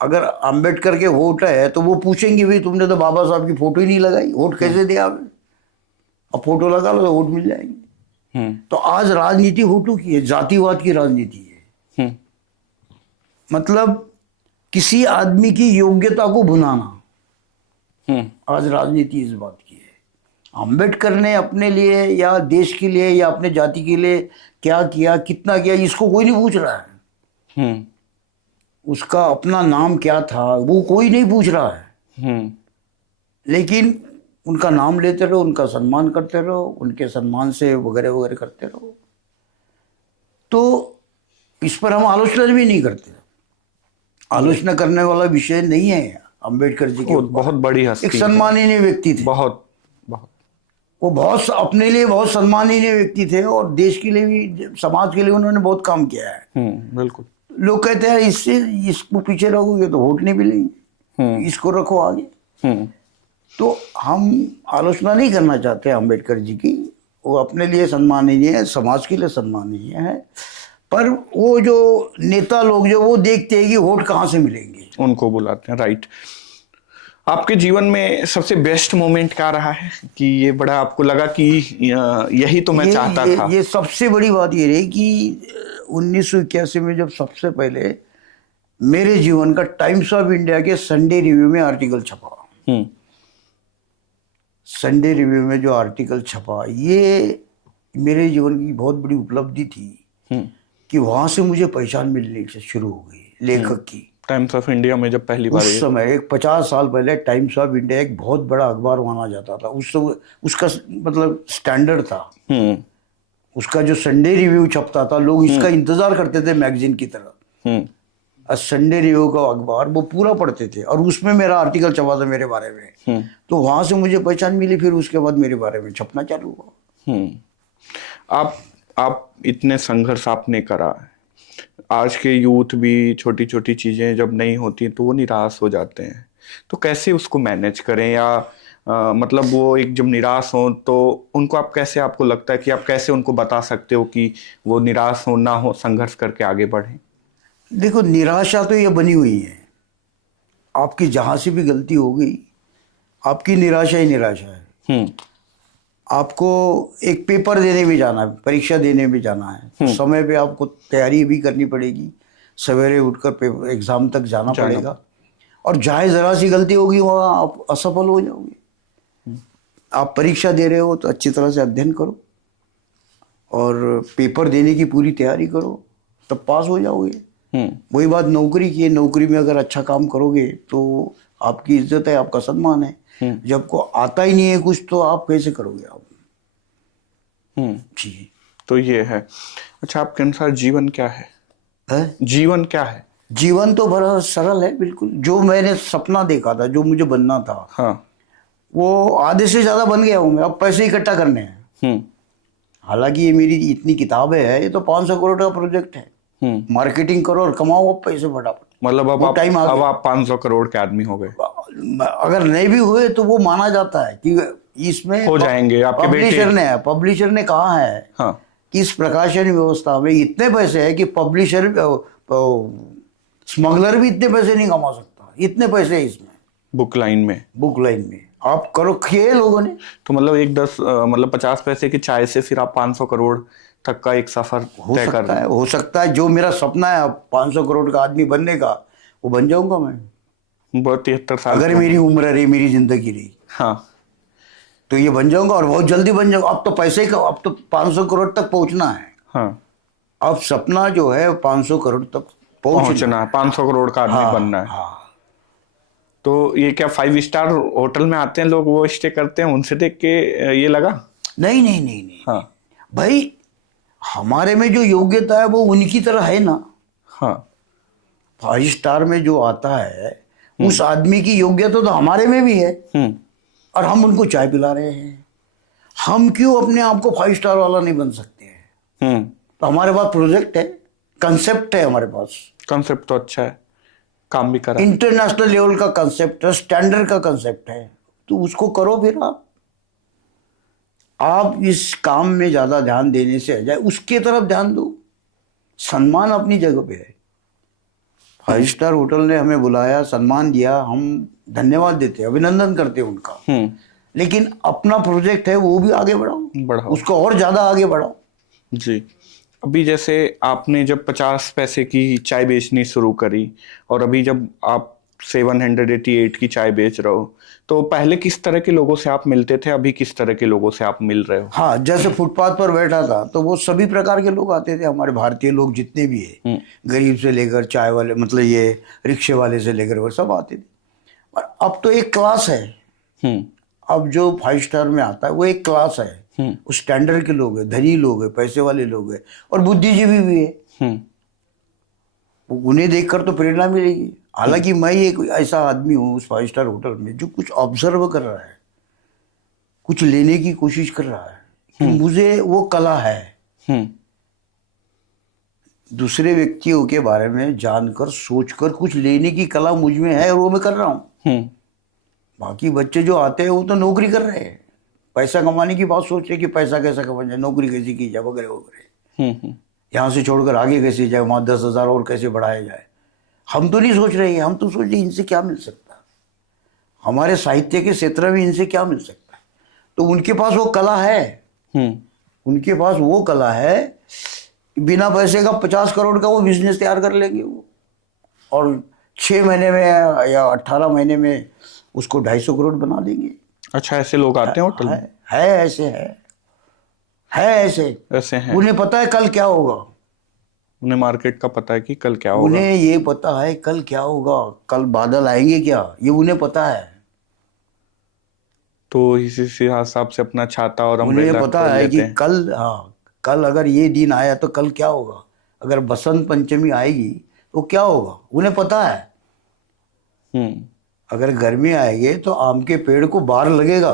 अगर अंबेडकर के वोट है तो वो पूछेंगे भाई तुमने तो बाबा साहब की फोटो ही नहीं लगाई, वोट कैसे दिया आपने? अब फोटो लगा लो तो वोट मिल जाएंगे। तो आज राजनीति वोटों की है, जातिवाद की राजनीति है। मतलब किसी आदमी की योग्यता को भुनाना, आज राजनीति इस बात की है। अंबेडकर ने अपने लिए या देश के लिए या अपने जाति के लिए क्या किया, कितना किया, इसको कोई नहीं पूछ रहा है। उसका अपना नाम क्या था वो कोई नहीं पूछ रहा है। लेकिन उनका नाम लेते रहो, उनका सम्मान करते रहो, उनके सम्मान से वगैरह वगैरह करते रहो। तो इस पर हम आलोचना भी नहीं करते। आलोचना करने वाला विषय नहीं है अंबेडकर जी के। बहुत बड़ी हस्ती, एक सम्माननीय व्यक्ति थे। बहुत वो बहुत अपने लिए बहुत सम्माननीय व्यक्ति थे और देश के लिए भी, समाज के लिए उन्होंने बहुत काम किया है। बिल्कुल। लोग कहते हैं इससे इसको पीछे रखोगे तो वोट नहीं मिलेंगे, इसको रखो आगे। तो हम आलोचना नहीं करना चाहते अंबेडकर जी की। वो अपने लिए सम्माननीय है, समाज के लिए सम्माननीय है। पर वो जो नेता लोग जो वो देखते हैं कि वोट कहाँ से मिलेंगे, उनको बुलाते हैं। राइट। आपके जीवन में सबसे बेस्ट मोमेंट क्या रहा है कि ये बड़ा आपको लगा कि यही तो मैं चाहता था? ये सबसे बड़ी बात ये रही कि 1981 में जब सबसे पहले मेरे जीवन का टाइम्स ऑफ इंडिया के संडे रिव्यू में आर्टिकल छपा। संडे रिव्यू में जो आर्टिकल छपा, ये मेरे जीवन की बहुत बड़ी उपलब्धि थी कि वहां से मुझे पहचान मिलने से शुरू हो गई लेखक की। टाइम्स ऑफ इंडिया में जब पहली बार, उस समय एक 50 साल पहले टाइम्स ऑफ इंडिया एक बहुत बड़ा अखबार माना जाता था। उस समय उसका मतलब स्टैंडर्ड था। उसका जो संडे रिव्यू छपता था, लोग इसका इंतजार करते थे मैगजीन की तरह। और संडे रिव्यू का अखबार वो पूरा पढ़ते थे और उसमें मेरा आर्टिकल छपा था मेरे बारे में। तो वहां से मुझे पहचान मिली। फिर उसके बाद मेरे बारे में छपना चालू हुआ। आप इतने संघर्ष आपने करा। आज के यूथ भी छोटी छोटी चीजें जब नहीं होती तो वो निराश हो जाते हैं। तो कैसे उसको मैनेज करें, या मतलब वो एक जब निराश हो तो उनको आप कैसे, आपको लगता है कि आप कैसे उनको बता सकते हो कि वो निराश हो ना हो, संघर्ष करके आगे बढ़े? देखो, निराशा तो ये बनी हुई है। आपकी जहां से भी गलती हो गई, आपकी निराशा ही निराशा है। आपको एक पेपर देने भी जाना है, परीक्षा देने भी जाना है, तो समय पे आपको तैयारी भी करनी पड़ेगी। सवेरे उठकर पेपर एग्जाम तक जाना पड़ेगा। और चाहे जरा सी गलती होगी वहाँ आप असफल हो जाओगे। आप परीक्षा दे रहे हो तो अच्छी तरह से अध्ययन करो और पेपर देने की पूरी तैयारी करो, तब पास हो जाओगे। वही बात नौकरी की है। नौकरी में अगर अच्छा काम करोगे तो आपकी इज्जत है, आपका सम्मान है। जब को आता ही नहीं है कुछ तो आप कैसे करोगे आप? जी। तो ये है। अच्छा, आपके अनुसार जीवन क्या है? जीवन क्या है? जीवन तो बड़ा सरल है बिल्कुल। जो मैंने सपना देखा था, जो मुझे बनना था, हाँ, वो आधे से ज्यादा बन गया हूँ मैं। अब पैसे इकट्ठा करने हैं। हालांकि ये मेरी इतनी किताबें है, ये तो 500 करोड़ का प्रोजेक्ट है। मार्केटिंग करो और कमाओ अब पैसे फटाफट। मतलब अब आप 500 करोड़ के आदमी हो गए। अगर नहीं भी हुए तो वो माना जाता है कि इसमें हो जाएंगे। आपके पब्लिशर ने कहा है कि इस प्रकाशन व्यवस्था में इतने पैसे है कि पब्लिशर स्मगलर भी इतने पैसे नहीं कमा सकता। इतने पैसे है इसमें, बुक लाइन में आप करो खेल लोगों ने। तो मतलब 50 पैसे की चाय से फिर आप 500 करोड़ तक का एक सफर तय कर रहे हैं। हो सकता है जो मेरा सपना है 500 करोड़ का आदमी बनने का, वो बन जाऊंगा मैं। 73 साल अगर मेरी उम्र रही, मेरी जिंदगी रही, हाँ, तो ये बन जाऊंगा और बहुत जल्दी बन जाऊंगा। अब तो पैसे का, अब तो 500 करोड़ तक पहुंचना है। हाँ, अब सपना जो है 500 करोड़ तक पहुंचना है। 500 करोड़ का आदमी बनना है। हाँ। तो ये क्या 5 स्टार होटल में आते हैं लोग, वो स्टे करते हैं, उनसे देख के ये लगा? नहीं नहीं नहीं नहीं हाँ भाई, हमारे में जो योग्यता है वो उनकी तरह है ना। हाँ 5 स्टार में जो आता है उस आदमी की योग्यता तो हमारे में भी है, और हम उनको चाय पिला रहे हैं। हम क्यों अपने आप को 5 स्टार वाला नहीं बन सकते हैं? तो हमारे पास प्रोजेक्ट है, कंसेप्ट है हमारे पास, कंसेप्ट तो अच्छा है, काम भी करा। इंटरनेशनल लेवल का कंसेप्ट है, स्टैंडर्ड का कंसेप्ट है, तो उसको करो। फिर आप इस काम में ज्यादा ध्यान देने से जाए उसके तरफ ध्यान दो। सम्मान अपनी जगह पे है। 5 स्टार होटल ने हमें बुलाया, सम्मान दिया, हम धन्यवाद देते हैं, अभिनंदन करते हैं उनका। लेकिन अपना प्रोजेक्ट है वो भी आगे बढ़ाओ, उसको और ज्यादा आगे बढ़ाओ। जी, अभी जैसे आपने जब 50 पैसे की चाय बेचनी शुरू करी और अभी जब आप 788 की चाय बेच रहे हो, तो पहले किस तरह के लोगों से आप मिलते थे, अभी किस तरह के लोगों से आप मिल रहे हो? हाँ, जैसे फुटपाथ पर बैठा था तो वो सभी प्रकार के लोग आते थे, हमारे भारतीय लोग जितने भी है, गरीब से लेकर चाय वाले, मतलब ये रिक्शे वाले से लेकर वो सब आते थे। पर अब तो एक क्लास है। अब जो 5 स्टार में आता है वो एक क्लास है, उस स्टैंडर्ड के लोग हैं, धनी लोग हैं, पैसे वाले लोग हैं, और बुद्धिजीवी भी है। उन्हें देखकर तो प्रेरणा मिलेगी। हालांकि मैं एक ऐसा आदमी हूँ उस 5 स्टार होटल में जो कुछ ऑब्जर्व कर रहा है, कुछ लेने की कोशिश कर रहा है, कि मुझे वो कला है दूसरे व्यक्तियों के बारे में जानकर सोचकर कुछ लेने की कला मुझ में है, और वो मैं कर रहा हूँ। बाकी बच्चे जो आते हैं वो तो नौकरी कर रहे हैं, पैसा कमाने की बात सोच रहे कि पैसा कैसा कमाया जाए, नौकरी कैसी की जाए, वगैरह वगैरह। यहाँ से छोड़कर आगे कैसे जाए, वहाँ 10,000 और कैसे बढ़ाया जाए। हम तो नहीं सोच रहे हैं, हम तो सोच रहे इनसे क्या मिल सकता है, हमारे साहित्य के क्षेत्र में इनसे क्या मिल सकता है। तो उनके पास वो कला है, उनके पास वो कला है, बिना पैसे का 50 करोड़ का वो बिजनेस तैयार कर लेंगे वो, और 6 महीने में या 18 महीने में उसको 250 करोड़ बना देंगे। अच्छा, ऐसे लोग आते हैं होटल में? है ऐसे ऐसे हैं। उन्हें पता है कल क्या होगा, उन्हें मार्केट का पता है कि कल क्या होगा, उन्हें ये पता है कल क्या होगा, कल बादल आएंगे क्या, ये उन्हें पता है। तो इसी हिसाब से अपना छाता और उन्हें अम्ब्रेला पता खोल है लेते कि हैं। कल अगर ये दिन आया तो कल क्या होगा, अगर बसंत पंचमी आएगी तो क्या होगा, उन्हें पता है। अगर गर्मी आएगी तो आम के पेड़ को बार लगेगा,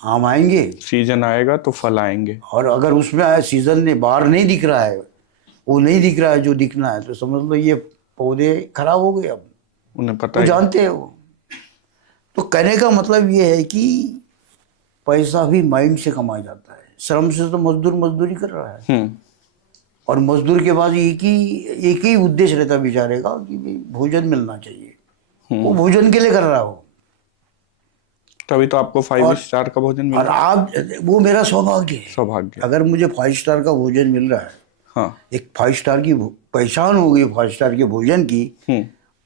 आम आएंगे, सीजन आएगा तो फल आएंगे। और अगर उसमें आया सीजन ने बार नहीं दिख रहा है, वो नहीं दिख रहा है जो दिखना है, तो समझ लो ये पौधे खराब हो गए। अब उन्हें पता वो है। जानते हैं वो। तो कहने का मतलब ये है कि पैसा भी माइंड से कमाया जाता है, श्रम से तो मजदूर मजदूरी कर रहा है, और मजदूर के पास एक ही उद्देश्य रहता बेचारे का कि भाई भोजन मिलना चाहिए, वो भोजन के लिए कर रहा हो। तभी तो आपको 5 स्टार का भोजन मिल और रहा है। आप, वो मेरा सौभाग्य है। सौभाग्य। अगर मुझे 5 स्टार का भोजन मिल रहा है, हाँ, एक 5 स्टार की पहचान हो गई 5 स्टार के भोजन की,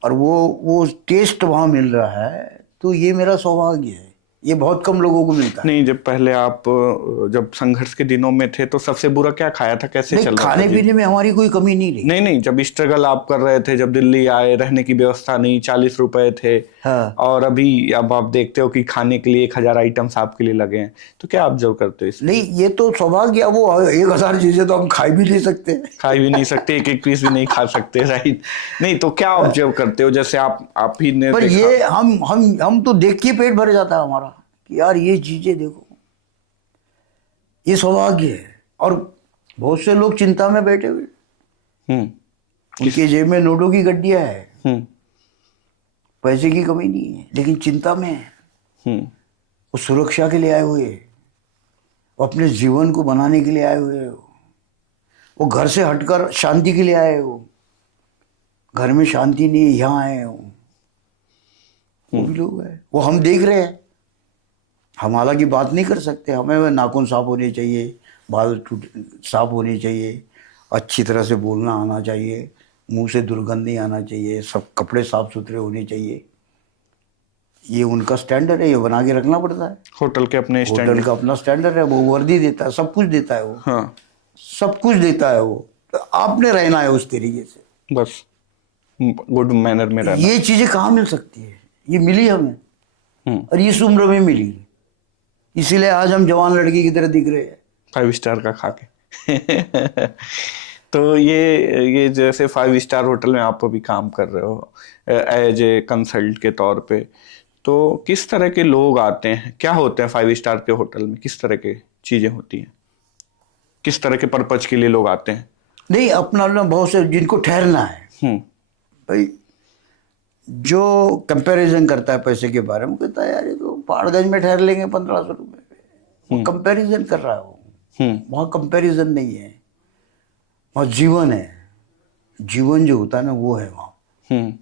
और वो टेस्ट वहाँ मिल रहा है, तो ये मेरा सौभाग्य है। ये बहुत कम लोगों को मिलता है। नहीं, जब पहले आप जब संघर्ष के दिनों में थे तो सबसे बुरा क्या खाया था, कैसे चल रहा था? खाने पीने में हमारी कोई कमी नहीं रही। नहीं, जब स्ट्रगल आप कर रहे थे, जब दिल्ली आए, रहने की व्यवस्था नहीं, 40 रुपए थे। हाँ। और अभी अब आप देखते हो कि खाने के लिए 1000 आइटम्स आपके लिए लगे हैं, तो क्या ऑब्जर्व करते हो इसमें? नहीं, ये तो सौभाग्य, वो 1000 चीजें तो हम खा भी नहीं सकते, खा भी नहीं सकते, एक पीस भी नहीं खा सकते, राइट? नहीं, तो क्या ऑब्जर्व करते हो, जैसे आप ही ने पर देखा? ये हम तो देख के पेट भर जाता है हमारा कि यार ये चीजें देखो, ये सौभाग्य है। और बहुत से लोग चिंता में बैठे हुए, उनके जेब में नोटों की गड्डियां है, पैसे की कमी नहीं है, लेकिन चिंता में है। वो सुरक्षा के लिए आए हुए, वो अपने जीवन को बनाने के लिए आए हुए हो, वो घर से हटकर शांति के लिए आए हो, घर में शांति नहीं है, यहाँ आए हो। वो भी लोग हैं, वो हम देख रहे हैं। हम हालांकि बात नहीं कर सकते, हमें नाखून साफ होने चाहिए, बाल साफ होने चाहिए, अच्छी तरह से बोलना आना चाहिए, मुंह से दुर्गंध नहीं आना चाहिए, सब कपड़े साफ सुथरे होने चाहिए। ये उनका स्टैंडर्ड है, ये बना के रखना पड़ता है। होटल के अपने होटल का अपना स्टैंडर्ड है, वो वर्दी देता है, सब कुछ देता है वो। हाँ, सब कुछ देता है वो, तो आपने रहना है उस तरीके से। बस गुड मैनर में रहना। ये चीजें कहाँ मिल सकती है? ये मिली हमें, और इस उम्र में मिली, इसीलिए आज हम जवान लड़की की तरह दिख रहे हैं। 5 स्टार का खा के तो ये जैसे 5 स्टार होटल में आप अभी काम कर रहे हो एज ए कंसल्ट के तौर पे, तो किस तरह के लोग आते हैं, क्या होते हैं 5 स्टार के होटल में, किस तरह की चीजें होती हैं, किस तरह के पर्पज के लिए लोग आते हैं? नहीं, अपना अपना बहुत से जिनको ठहरना है भाई, जो कंपैरिजन करता है पैसे के बारे में, कहता है यार ये तो पहाड़गंज में ठहर लेंगे 1500 रुपये में, वो कंपैरिजन कर रहा है वो। वहाँ कंपैरिजन नहीं है, वहाँ जीवन है, जीवन जो होता है ना वो है वहाँ।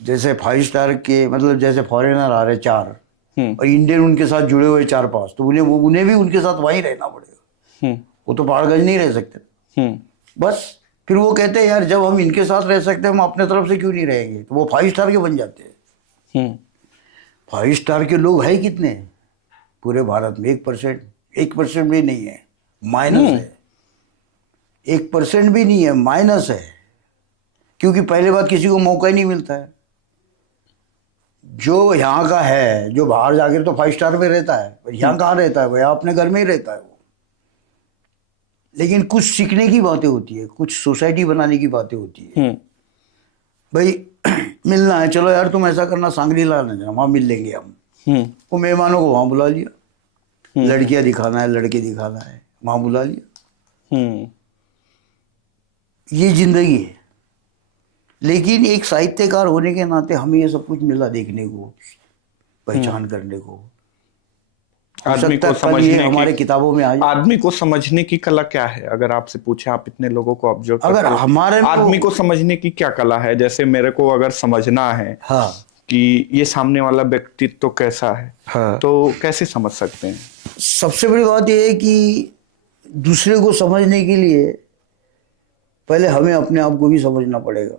जैसे 5 स्टार के मतलब जैसे फॉरेनर आ रहे 4 और इंडियन उनके साथ जुड़े हुए 4-5, तो उन्हें भी उनके साथ वहीं रहना पड़ेगा, वो तो पहाड़गंज नहीं रह सकते। बस फिर वो कहते हैं यार जब हम इनके साथ रह सकते हैं हम अपने तरफ से क्यों नहीं रहेंगे, तो वो 5 स्टार के बन जाते हैं। 5 स्टार के लोग हैं कितने पूरे भारत में? 1% भी नहीं है, माइनस है। 1% भी नहीं है, माइनस है, क्योंकि पहले बात किसी को मौका ही नहीं मिलता है। जो यहाँ का है, जो बाहर जाकर तो 5 स्टार में रहता है, पर यहाँ कहाँ रहता है? वो यहाँ अपने घर में ही रहता है वो। लेकिन कुछ सीखने की बातें होती है, कुछ सोसाइटी बनाने की बातें होती है। भाई मिलना है, चलो यार तुम ऐसा करना, सांगरीला ना जाना, वहाँ मिल लेंगे हम। वो मेहमानों को वहाँ बुला लिया, लड़कियां दिखाना है, लड़के दिखाना है, वहाँ बुला लिया। ये जिंदगी है। लेकिन एक साहित्यकार होने के नाते हमें ये सब कुछ मिला देखने को, पहचान करने को। आदमी को समझने हमारे किताबों में आदमी को समझने की कला क्या है? अगर आपसे पूछे, आप इतने लोगों को ऑब्जर्व करते अगर हो, हमारे आदमी को समझने की क्या कला है? जैसे मेरे को अगर समझना है हाँ कि ये सामने वाला व्यक्तित्व तो कैसा है, हाँ, तो कैसे समझ सकते हैं? सबसे बड़ी बात यह है कि दूसरे को समझने के लिए पहले हमें अपने आप को भी समझना पड़ेगा,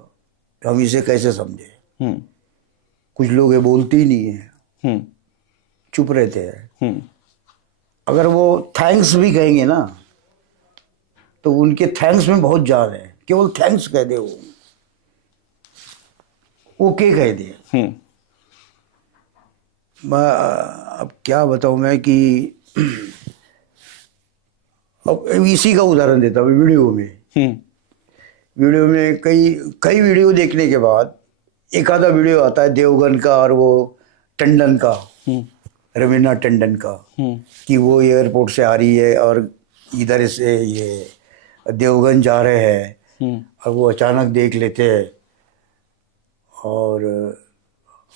हम इसे कैसे समझे। कुछ लोग ये बोलते ही नहीं है, चुप रहते हैं। अगर वो थैंक्स भी कहेंगे ना, तो उनके थैंक्स में बहुत जान है, केवल थैंक्स कह दे, वो के कह दे। अब क्या बताऊं मैं कि अब इसी का उदाहरण देता हूँ। वीडियो में कई वीडियो देखने के बाद एक आधा वीडियो आता है देवगन का और वो टंडन का, रवीना टंडन का, कि वो एयरपोर्ट से आ रही है और इधर से ये देवगन जा रहे हैं और वो अचानक देख लेते हैं और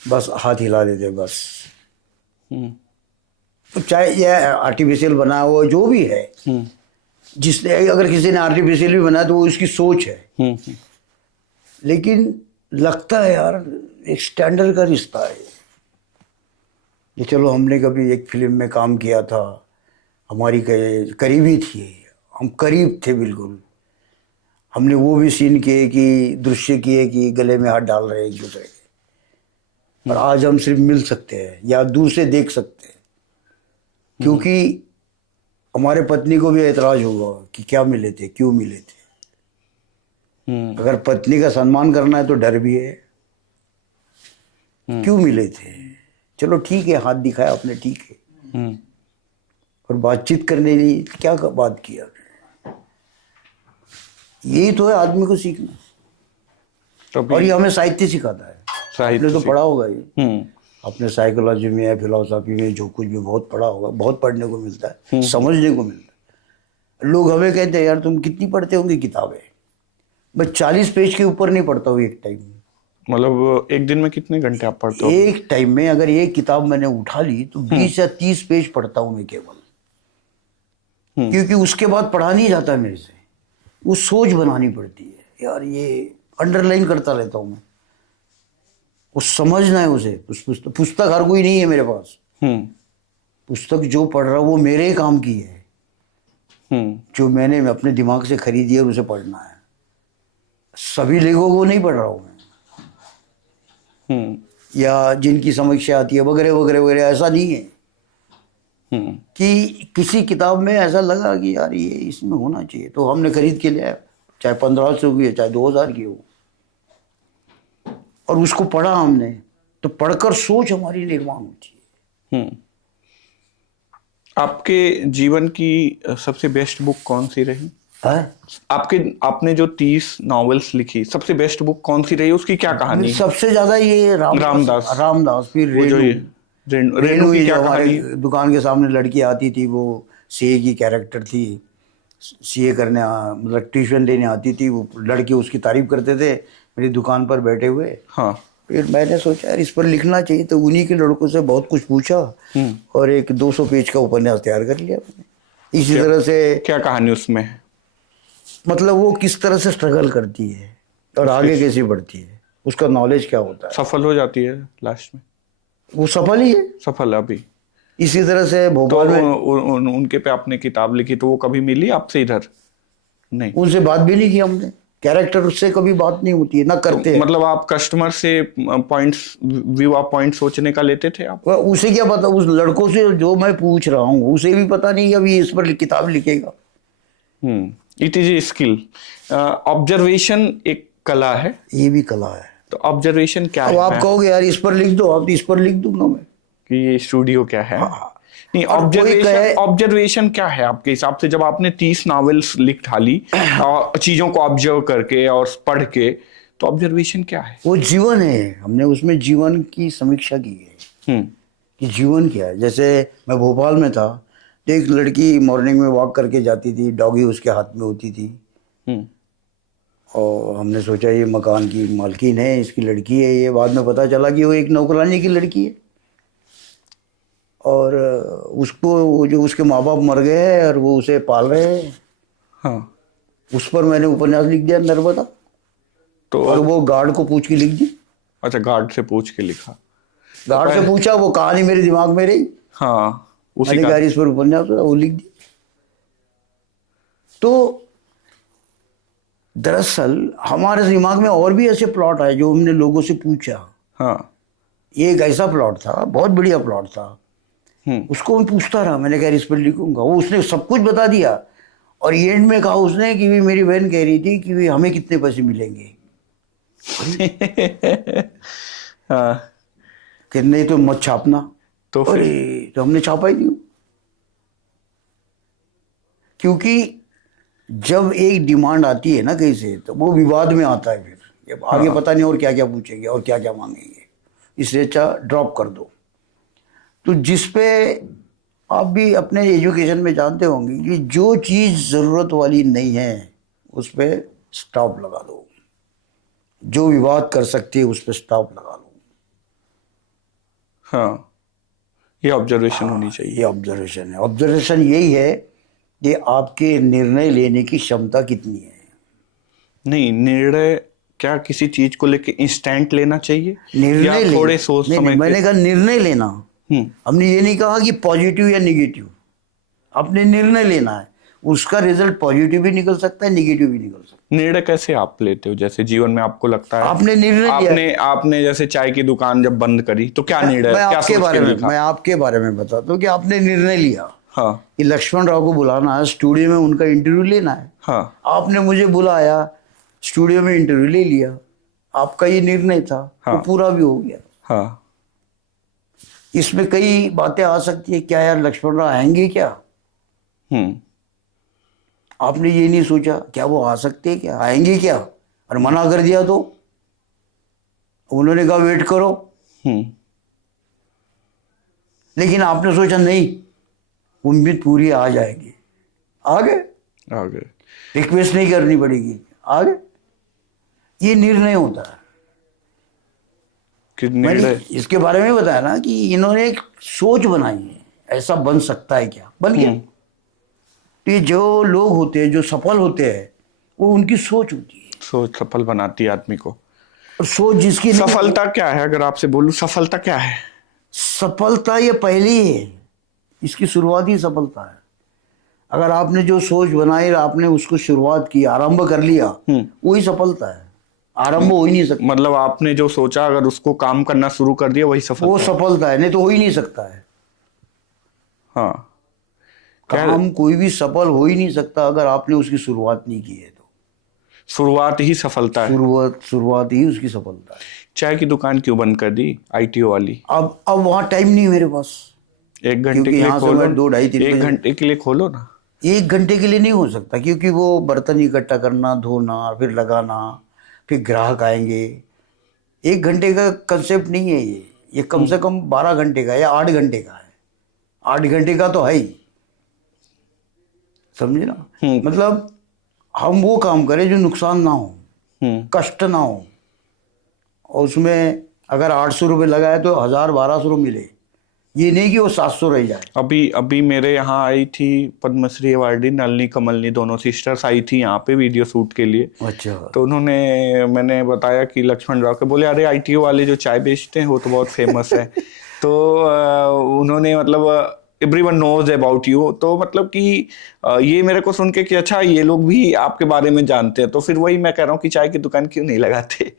बस हाथ हिला देते हैं बस। तो चाहे यह आर्टिफिशियल बना हो जो भी है, जिसने अगर किसी ने आर्टिफिशियल भी बनाया तो वो उसकी सोच है। लेकिन लगता है यार एक स्टैंडर्ड का रिश्ता है ये। चलो हमने कभी एक फिल्म में काम किया था, हमारी करीबी थी, हम करीब थे बिल्कुल। हमने वो भी सीन किए कि दृश्य किए कि गले में हाथ डाल रहे हैं एक दूसरे के, और आज हम सिर्फ मिल सकते हैं या दूर से देख सकते हैं, क्योंकि हमारे पत्नी को भी एतराज होगा कि क्या मिले थे, क्यों मिले थे। अगर पत्नी का सम्मान करना है तो डर भी है, क्यों मिले थे। चलो ठीक है, हाथ दिखाया आपने, ठीक है, और बातचीत करने की क्या बात किया। यही तो है आदमी को सीखना, और ये हमें साहित्य सिखाता है। आपने तो पढ़ा होगा ये, अपने साइकोलॉजी में या फिलोसॉफी में जो कुछ भी बहुत पढ़ा होगा, बहुत पढ़ने को मिलता है, समझने को मिलता है। लोग हमें कहते हैं यार तुम कितनी पढ़ते होंगे किताबें? मैं 40 पेज के ऊपर नहीं पढ़ता हूँ एक टाइम में। मतलब एक दिन में कितने घंटे आप पढ़ते हो? एक टाइम में अगर एक किताब मैंने उठा ली तो 20 या 30 पेज पढ़ता हूँ मैं केवल, क्योंकि उसके बाद पढ़ा नहीं जाता मेरे से, वो सोच बनानी पड़ती है यार, ये अंडरलाइन करता रहता हूँ मैं, वो समझना है उसे। पुस्तक हर कोई नहीं है मेरे पास, पुस्तक जो पढ़ रहा हूँ वो मेरे काम की है, जो मैंने अपने दिमाग से खरीदी है और उसे पढ़ना है। सभी लेखकों को नहीं पढ़ रहा हूँ मैं, या जिनकी समीक्षा आती है वगैरह वगैरह वगैरह, ऐसा नहीं है। कि किसी किताब में ऐसा लगा कि यार ये इसमें होना चाहिए तो हमने खरीद के लिया, चाहे 1500 की हो चाहे 2000 की हो। और उसको पढ़ा हमने, तो पढ़कर सोच हमारी निर्माण होती है। आपके जीवन की सबसे बेस्ट बुक कौन सी रही? आपने जो 30 नॉवेल्स लिखी, सबसे बेस्ट बुक कौन सी रही? उसकी क्या कहानी है? सबसे ज्यादा ये रामदास, फिर वो जो रेणु ये की जो क्या हमारे कहानी है? दुकान के सामने लड़की आती थी, वो सीए की कैरेक्टर थी, सीए करने मतलब ट्यूशन लेने आती थी, वो लड़के उसकी तारीफ करते थे मेरी दुकान पर बैठे हुए। हाँ। फिर मैंने सोचा यार इस पर लिखना चाहिए, तो उन्हीं के लड़कों से बहुत कुछ पूछा और एक 200 पेज का उपन्यास तैयार कर लिया मैंने। इसी तरह से क्या कहानी उसमें है? मतलब वो किस तरह से स्ट्रगल करती है और आगे कैसे बढ़ती है, उसका नॉलेज क्या होता है, सफल हो जाती है लास्ट में? वो सफल ही है। सफल है अभी। इसी तरह से तो भोपाल में उनके पे आपने किताब लिखी, तो वो कभी मिली आपसे इधर? नहीं। उनसे बात भी नहीं की हमने, कैरेक्टर उससे कभी बात नहीं होती है, ना करते हैं। मतलब आप कस्टमर से पॉइंट्स, व्यू ऑफ पॉइंट सोचने का लेते थे आप? उसे क्या पता, उस लड़कों से जो मैं पूछ रहा हूँ उसे भी पता नहीं अभी इस पर किताब लिखेगा। It is a skill. Observation एक कला है। ये भी कला है। तो ऑब्जर्वेशन क्या अब है? आप कहोगे यार इस पर लिख दो, आप इस पर लिख दूंगा मैं कि ये स्टूडियो क्या है? नहीं, और कोई कहे- ऑब्जर्वेशन क्या है आपके हिसाब से? जब आपने 30 नॉवेल्स लिख डाली चीजों को ऑब्जर्व करके और पढ़ के, तो ऑब्जर्वेशन क्या है? वो जीवन है, हमने उसमें जीवन की समीक्षा की है कि जीवन क्या है। जैसे मैं भोपाल में था तो एक लड़की मॉर्निंग में वॉक करके जाती थी, डॉगी उसके हाथ में होती थी, और हमने सोचा ये मकान की मालकिन है, इसकी लड़की है ये। बाद में पता चला कि वो एक नौकरानी की लड़की है, और उसको जो उसके माँ बाप मर गए हैं और वो उसे पाल रहे हैं। हाँ। उस पर मैंने उपन्यास लिख दिया नर्मदा, तो और वो गार्ड को पूछ के लिख दी। अच्छा, गार्ड से पूछ के लिखा? गार्ड से पूछा, वो कहानी मेरे दिमाग में रही, हाँ, उसी मैंने का। कहा इस पर उपन्यास होगा, वो लिख दी। तो दरअसल हमारे दिमाग में और भी ऐसे प्लॉट आए जो हमने लोगों से पूछा। हाँ। ये एक ऐसा प्लॉट था, बहुत बढ़िया प्लॉट था, उसको मैं पूछता रहा, मैंने कहा इस पर लिखूंगा। वो उसने सब कुछ बता दिया, और एंड में कहा उसने कि भी मेरी बहन कह रही थी कि भी हमें कितने पैसे मिलेंगे। हाँ। कि नहीं तो मत छापना। तो फिर? अरे तो हमने छापा ही नहीं, क्योंकि जब एक डिमांड आती है ना कहीं से, तो वो विवाद में आता है। फिर जब आगे पता नहीं और क्या क्या पूछेंगे और क्या क्या मांगेंगे, इसलिए अच्छा ड्रॉप कर दो। तो जिस पे आप भी अपने एजुकेशन में जानते होंगे कि जो चीज़ ज़रूरत वाली नहीं है उस पर स्टॉप लगा दो, जो विवाद कर सकती है उस पर स्टॉप लगा दो। हाँ, ये ऑब्जर्वेशन होनी चाहिए। ये ऑब्जर्वेशन है। ऑब्जर्वेशन यही है कि आपके निर्णय लेने की क्षमता कितनी है। नहीं, निर्णय क्या किसी चीज को लेके इंस्टेंट लेना चाहिए, निर्णय या थोड़े सोच नहीं, समझ मैंने के? कहा निर्णय लेना। हमने ये नहीं कहा कि पॉजिटिव या निगेटिव, आपने निर्णय लेना है, उसका रिजल्ट पॉजिटिव भी निकल सकता है, निगेटिव भी निकल सकता है। निर्णय कैसे आप लेते हो? जैसे जीवन में आपको लगता है आपने निर्णय लिया, आपने जैसे चाय की दुकान जब बंद करी, तो क्या निर्णय, क्या सोच के लिखा? मैं आपके बारे में बताता हूँ कि आपने निर्णय लिया हाँ। कि लक्ष्मण राव को बुलाना है, स्टूडियो में उनका इंटरव्यू लेना है। हाँ। आपने मुझे बुलाया, स्टूडियो में इंटरव्यू ले लिया, आपका ये निर्णय था। हाँ। वो पूरा भी हो गया। हाँ। इसमें कई बातें आ सकती है, क्या यार लक्ष्मण राव आएंगे क्या? आपने ये नहीं सोचा क्या वो आ सकते हैं, क्या आएंगे क्या, और मना कर दिया तो उन्होंने कहा वेट करो। लेकिन आपने सोचा नहीं, उम्मीद पूरी, आ जाएगी, आ गए, रिक्वेस्ट नहीं करनी पड़ेगी, आ गए। ये निर्णय होता है। मैंने इसके बारे में बताया ना कि इन्होंने एक सोच बनाई है, ऐसा बन सकता है क्या, बन गया। तो ये जो लोग होते हैं जो सफल होते हैं, वो उनकी सोच होती है। सोच सफल बनाती है आदमी को। और सोच जिसकी सफलता क्या है? अगर आपसे बोलूं सफलता क्या है? सफलता ये पहली है, इसकी शुरुआत ही सफलता है। अगर आपने जो सोच बनाई, आपने उसको शुरुआत की, आरंभ कर लिया, वही सफलता है। आरंभ हो ही नहीं सकता। मतलब आपने जो सोचा, अगर उसको काम करना शुरू कर दिया, वही सफलता। वो सफलता है, नहीं तो हो ही नहीं सकता है। हाँ। काम कोई भी सफल हो ही नहीं सकता अगर आपने उसकी शुरुआत नहीं की है तो। शुरुआत ही सफलता है। शुरुआत ही उसकी सफलता है। चाय की दुकान क्यों बंद कर दी ITO वाली? अब वहाँ टाइम नहीं है मेरे पास, 1 घंटे क्योंकि के लिए यहाँ से खोलो मैं 2 ढाई 3 1 बजे, घंटे के लिए खोलो ना। 1 घंटे के लिए नहीं हो सकता, क्योंकि वो बर्तन इकट्ठा करना, धोना, फिर लगाना, फिर ग्राहक आएंगे। 1 घंटे का कंसेप्ट नहीं है ये कम से कम 12 घंटे का या 8 घंटे का है। 8 घंटे का तो है ही, समझे ना। मतलब हम वो काम करें जो नुकसान ना हो, कष्ट ना हो, और उसमें अगर 800 रुपये लगाए तो 1000-1200 मिले, ये नहीं कि वो 700 रह जाए। अभी मेरे यहाँ आई थी पद्मश्री अवार्डी नलिनी कमलनी, दोनों सिस्टर्स आई थी यहाँ पे वीडियो शूट के लिए। अच्छा। तो मैंने बताया कि लक्ष्मण राव के, बोले अरे ITO वाले जो चाय बेचते हैं वो तो बहुत फेमस है। तो उन्होंने मतलब एवरीवन नोज अबाउट यू, तो मतलब कि ये मेरे को सुन के कि अच्छा ये लोग भी आपके बारे में जानते हैं। तो फिर वही मैं कह रहा हूँ कि चाय की दुकान क्यों नहीं लगाते?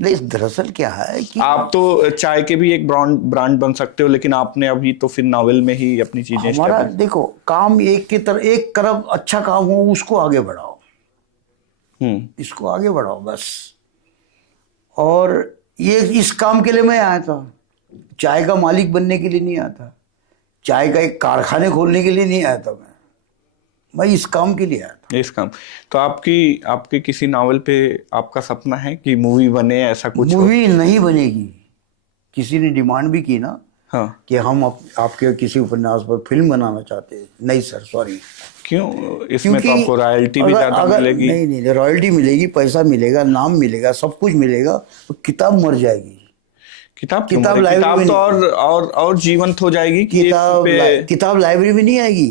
नहीं, दरअसल क्या है कि आप तो चाय के भी एक ब्रांड बन सकते हो, लेकिन आपने अभी तो फिर नॉवेल में ही अपनी चीजें हमारा देखो काम एक तरफ अच्छा काम हो, उसको आगे बढ़ाओ, इसको आगे बढ़ाओ बस। और ये इस काम के लिए मैं आया था, चाय का मालिक बनने के लिए नहीं आया था, चाय का एक कारखाने खोलने के लिए नहीं आया था, मैं इस काम के लिए आया था। इस काम तो आपके किसी नावल पे आपका सपना है कि मूवी बने, ऐसा कुछ हो? मूवी नहीं बनेगी, किसी ने डिमांड भी की ना, हाँ। कि हम आपके किसी उपन्यास पर फिल्म बनाना चाहते हैं। नहीं सर, सॉरी। क्यों? इसमें तो आपको रॉयल्टी भी ज्यादा मिलेगी। नहीं, रॉयल्टी मिलेगी, पैसा मिलेगा, नाम मिलेगा, सब कुछ मिलेगा, तो किताब मर जाएगी। किताब लाइब्रेरी तो और जीवंत हो जाएगी कि किताब लाइब्रेरी में नहीं आएगी,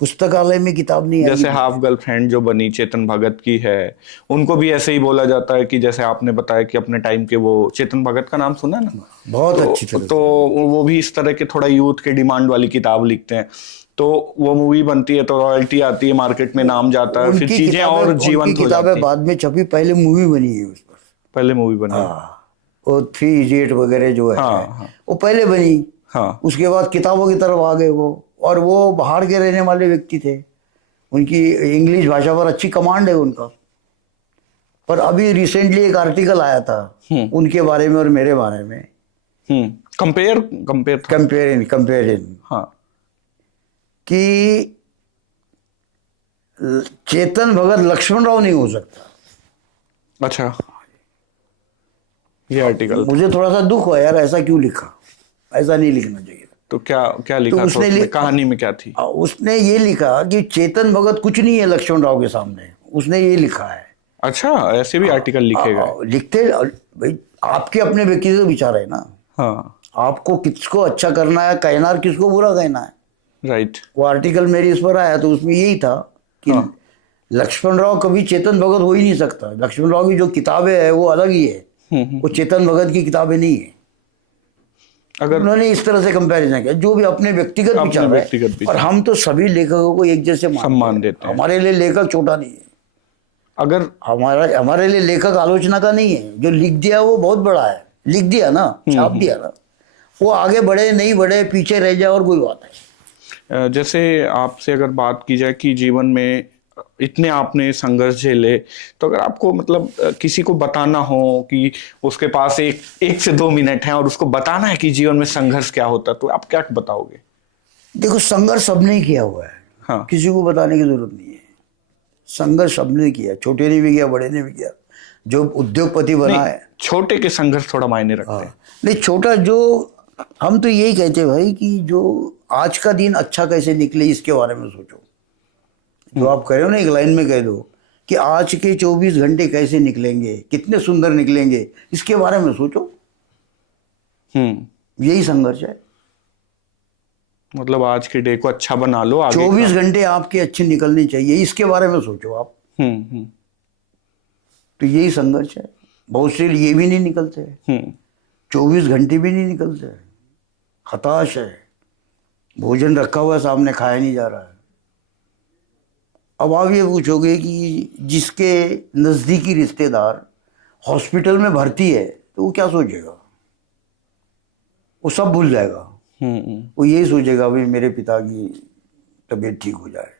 पुस्तकालय में किताब नहीं आएगी। जैसे हाफ गर्लफ्रेंड जो बनी चेतन भगत की है, उनको भी ऐसे ही बोला जाता है कि जैसे आपने बताया कि अपने टाइम के, वो चेतन भगत का नाम सुना ना? बहुत अच्छी तरह। तो वो भी इस तरह के थोड़ा यूथ के डिमांड वाली किताब लिखते हैं, तो वो मूवी बनती है तो रॉयल्टी आती है, मार्केट में नाम जाता है, फिर चीजें और जीवंत हो जाती है। बाद में छपी, पहले मूवी बनी है उस पर, पहले मूवी बनी। वो 3 इडियट वगैरह जो है, वो पहले बनी। हाँ। उसके बाद किताबों की तरफ आ गए वो, और वो बाहर के रहने वाले व्यक्ति थे, उनकी इंग्लिश भाषा पर अच्छी कमांड है उनका। पर अभी रिसेंटली एक आर्टिकल आया था उनके बारे में और मेरे बारे में, कंपेयरिंग, हाँ, कि चेतन भगत लक्ष्मण राव नहीं हो सकता। अच्छा, ये आर्टिकल मुझे थोड़ा सा दुख हुआ यार, ऐसा क्यों लिखा, ऐसा नहीं लिखना चाहिए। तो क्या लिखा? तो उसने कहानी में क्या थी? उसने ये लिखा कि चेतन भगत कुछ नहीं है लक्ष्मण राव के सामने, उसने ये लिखा है। अच्छा, ऐसे भी आर्टिकल लिखेगा? लिखते भाई, आपके अपने व्यक्तिगत विचार है ना। हाँ। आपको किसको अच्छा करना है कहना है, किसको बुरा कहना है। राइट। वो आर्टिकल मेरी इस पर आया तो उसमें यही था कि लक्ष्मण राव कभी चेतन भगत हो ही नहीं सकता। लक्ष्मण राव की जो किताबें है वो अलग ही है, वो चेतन भगत की किताबें नहीं है। अगर उन्होंने इस तरह से कंपैरिजन किया, जो भी अपने व्यक्तिगत विचार है, और हम तो सभी लेखकों को एक जैसे सम्मान देते हैं। हमारे लिए लेखक छोटा नहीं है। अगर हमारे लिए लेखक आलोचना का नहीं है, जो लिख दिया वो बहुत बड़ा है, लिख दिया ना, छाप दिया ना, वो आगे बढ़े नहीं बढ़े, पीछे रह जाए और कोई बात है। जैसे आपसे अगर बात की जाए कि जीवन में इतने आपने संघर्ष झेले, तो अगर आपको मतलब किसी को बताना हो कि उसके पास एक से 2 मिनट है और उसको बताना है कि जीवन में संघर्ष क्या होता है, तो आप क्या बताओगे? देखो, संघर्ष सबने किया हुआ है। हाँ। किसी को बताने की जरूरत नहीं है। संघर्ष सबने किया, छोटे ने भी किया, बड़े ने भी किया। जो उद्योगपति बना है, छोटे के संघर्ष थोड़ा मायने रखते हैं। नहीं, छोटा जो, हम तो यही कहते हैं भाई कि जो आज का दिन अच्छा कैसे निकले इसके बारे में सोचो। जो आप कह रहे हो ना, एक लाइन में कह दो कि आज के 24 घंटे कैसे निकलेंगे, कितने सुंदर निकलेंगे, इसके बारे में सोचो। यही संघर्ष है। मतलब आज के डे को अच्छा बना लो, आगे 24 घंटे आपके अच्छे निकलने चाहिए, इसके बारे में सोचो आप। तो यही संघर्ष है। बहुत से ये भी नहीं निकलते, 24 घंटे भी नहीं निकलते, हताश है, भोजन रखा हुआ सामने, खाया नहीं जा रहा है। अब आप ये पूछोगे कि जिसके नज़दीकी रिश्तेदार हॉस्पिटल में भर्ती है तो वो क्या सोचेगा? वो सब भूल जाएगा। वो यही सोचेगा भाई मेरे पिता की तबीयत ठीक हो जाए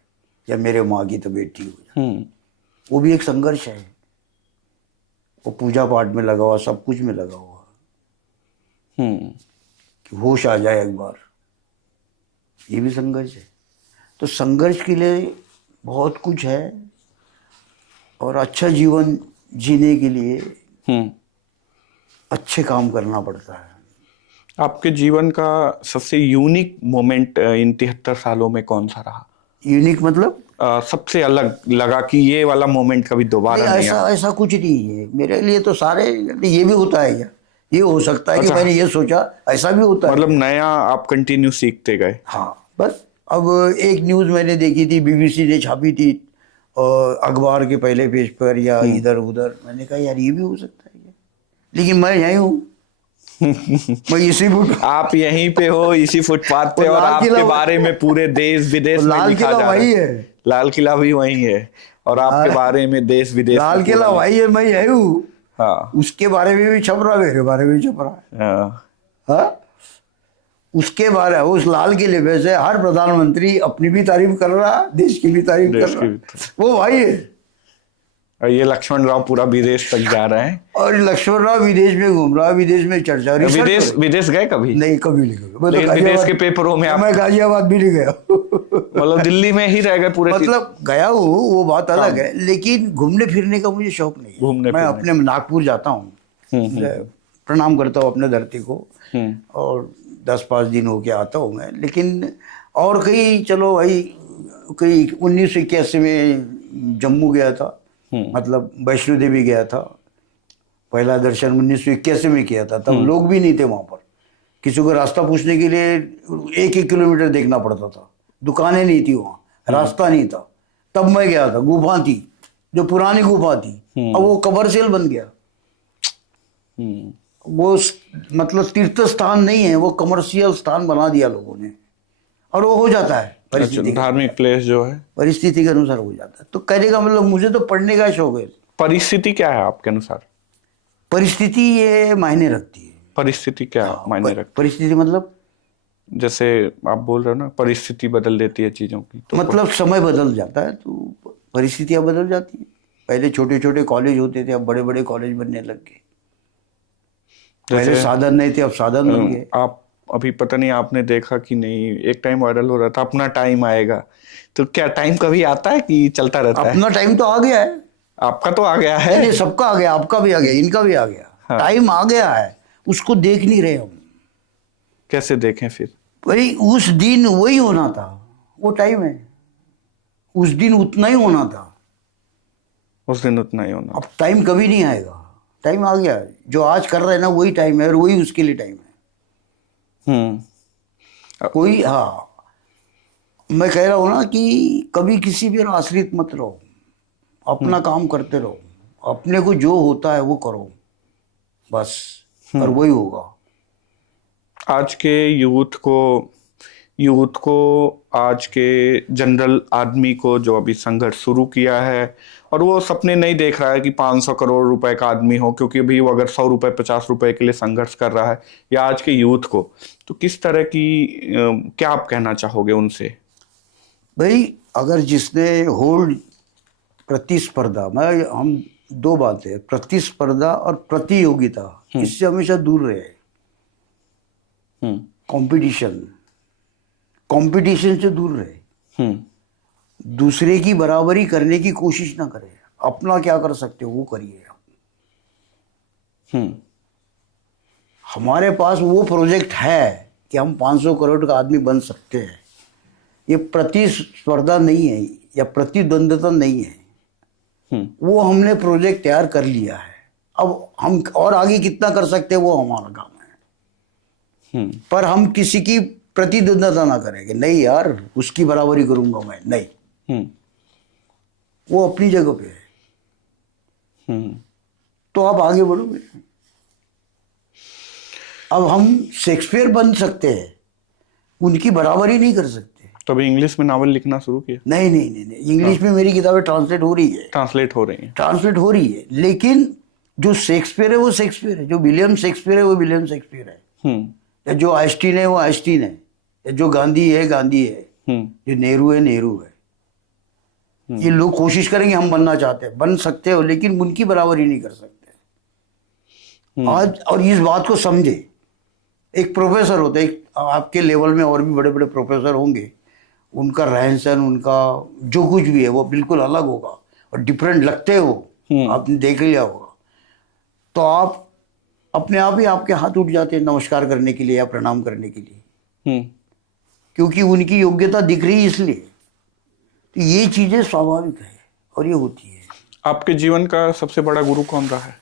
या मेरे माँ की तबीयत ठीक हो जाए। वो भी एक संघर्ष है। वो पूजा पाठ में लगा हुआ, सब कुछ में लगा हुआ, कि होश आ जाए एक बार, ये भी संघर्ष है। तो संघर्ष के लिए बहुत कुछ है, और अच्छा जीवन जीने के लिए अच्छे काम करना पड़ता है। आपके जीवन का सबसे यूनिक मोमेंट इन 73 सालों में कौन सा रहा? यूनिक मतलब सबसे अलग लगा कि ये वाला मोमेंट कभी दोबारा नहीं ऐसा ऐसा कुछ नहीं है मेरे लिए तो सारे। ये भी होता है क्या? ये हो सकता है कि मैंने ये सोचा, ऐसा भी होता है। मतलब नया आप कंटिन्यू सीखते गए। हाँ, बस। अब एक न्यूज़ मैंने देखी थी, बीबीसी ने छापी थी अखबार के पहले पेज पर या इधर उधर, मैंने कहा यार ये भी हो सकता है क्या? लेकिन मैं यहीं हूँ। मैं इसी आप यहीं पे हो, इसी फुटपाथ पे, और आपके बारे में पूरे देश विदेश में लिखा जा रहा है। वही है, लाल किला भी वही है, और आपके बारे में देश विदेश लाल किला वही है, मैं यही हूँ। हाँ, उसके बारे में भी छप रहा, मेरे बारे में भी छप रहा है। हाँ, उसके बारे, उस लाल किले में से हर प्रधानमंत्री अपनी भी तारीफ कर रहा, देश की भी तारीफ कर रहा। वो भाई है। और ये लक्ष्मण राव पूरा विदेश तक जा रहे हैं, और लक्ष्मण राव विदेश में घूम रहा, विदेश में चर्चा। विदेश गए कभी? नहीं, कभी नहीं गए। लेकिन विदेश के पेपरों में मैं गाजियाबाद भी नहीं गया। मतलब दिल्ली में ही रह गए पूरे? मतलब गया हूँ, वो बात अलग है, लेकिन घूमने फिरने का मुझे शौक नहीं है। मैं अपने नागपुर जाता हूँ, प्रणाम करता हूँ अपने धरती को, और 10-5 दिन होके आता हूँ मैं। लेकिन और कहीं चलो भाई, कहीं 1981 में जम्मू गया था, मतलब वैष्णो देवी गया था। पहला दर्शन 1981 में किया था, तब लोग भी नहीं थे वहां पर। किसी को रास्ता पूछने के लिए 1-1 किलोमीटर देखना पड़ता था, दुकानें नहीं थी वहाँ, रास्ता नहीं था। तब मैं गया था, गुफा थी, जो पुरानी गुफा थी, अब वो कमर्शियल बन गया। वो मतलब तीर्थ स्थान नहीं है, वो कमर्शियल स्थान बना दिया लोगों ने, और वो हो जाता है परिस्थिति, धार्मिक प्लेस जो है परिस्थिति के अनुसार हो जाता है। तो कहने का मतलब, मुझे तो पढ़ने का शौक है। परिस्थिति क्या है आपके अनुसार? परिस्थिति ये मायने रखती है। परिस्थिति क्या मायने रखती है? परिस्थिति मतलब जैसे आप बोल रहे हो ना, परिस्थिति बदल देती है चीजों की, तो मतलब समय बदल जाता है तो परिस्थितियां बदल जाती है। पहले छोटे छोटे कॉलेज होते थे, अब बड़े बड़े कॉलेज बनने लग गए। पहले साधन नहीं थे, अब साधन बन गए। आप अभी पता नहीं आपने देखा कि नहीं, एक टाइम वायरल हो रहा था, अपना टाइम आएगा। तो क्या टाइम कभी आता है कि चलता रहता है? अपना टाइम तो आ गया है। आपका तो आ गया है। नहीं, सबका आ गया, आपका भी आ गया, इनका भी आ गया। हाँ। टाइम आ गया है, उसको देख नहीं रहे हम। कैसे देखें फिर? भाई उस दिन वही होना था, वो टाइम है, उस दिन उतना ही होना था, उस दिन उतना ही होना। अब टाइम कभी नहीं आएगा, टाइम आ गया। जो आज कर रहे हैं ना, वही टाइम है, और वही उसके लिए टाइम है। कोई, हाँ, मैं कह रहा हूं ना कि कभी किसी पर आश्रित मत रहो, अपना काम करते रहो, अपने को जो होता है वो करो बस, और वही होगा। आज के यूथ को आज के जनरल आदमी को जो अभी संघर्ष शुरू किया है, और वो सपने नहीं देख रहा है कि 500 करोड़ रुपए का आदमी हो, क्योंकि अभी वो अगर 100 रुपए 50 रुपए के लिए संघर्ष कर रहा है, या आज के यूथ को, तो किस तरह की क्या आप कहना चाहोगे उनसे? भाई अगर जिसने होल्ड प्रतिस्पर्धा, मैं हम दो बातें, प्रतिस्पर्धा और प्रतियोगिता, इससे हमेशा दूर रहे। कंपटीशन से दूर रहे, दूसरे की बराबरी करने की कोशिश ना करें, अपना क्या कर सकते हो वो करिए। हमारे पास वो प्रोजेक्ट है कि हम 500 करोड़ का आदमी बन सकते हैं। ये प्रतिस्पर्धा नहीं है या प्रतिद्वंद्विता नहीं है, वो हमने प्रोजेक्ट तैयार कर लिया है। अब हम और आगे कितना कर सकते हैं वो हमारा काम है, पर हम किसी की प्रतिद्वंद्विता ना करेंगे। नहीं यार, उसकी बराबरी करूंगा मैं, नहीं, वो अपनी जगह पे है, तो आप आगे बढ़ोगे। अब हम शेक्सपियर बन सकते हैं, उनकी बराबरी नहीं कर सकते। तो अभी इंग्लिश में नावल लिखना शुरू किया? नहीं नहीं नहीं, नहीं। इंग्लिश में मेरी किताबें ट्रांसलेट हो रही है, ट्रांसलेट हो रही है, लेकिन जो शेक्सपियर है वो शेक्सपियर है, जो विलियम शेक्सपियर है वो विलियम शेक्सपियर है, या जो आइंस्टीन है वो आइंस्टीन है, या जो गांधी है गांधी है, जो नेहरू है नेहरू है। ये लोग कोशिश करेंगे हम बनना चाहते हैं, बन सकते हो लेकिन उनकी बराबरी नहीं कर सकते आज। और इस बात को समझे, एक प्रोफेसर होते, एक आपके लेवल में और भी बड़े बड़े प्रोफेसर होंगे, उनका रहन सहन, उनका जो कुछ भी है वो बिल्कुल अलग होगा और डिफरेंट लगते हो, आपने देख लिया होगा। तो आप अपने आप ही आपके हाथ उठ जाते हैं नमस्कार करने के लिए या प्रणाम करने के लिए, क्योंकि उनकी योग्यता दिख रही है इसलिए। तो ये चीजें स्वाभाविक है और ये होती है। आपके जीवन का सबसे बड़ा गुरु कौन रहा है?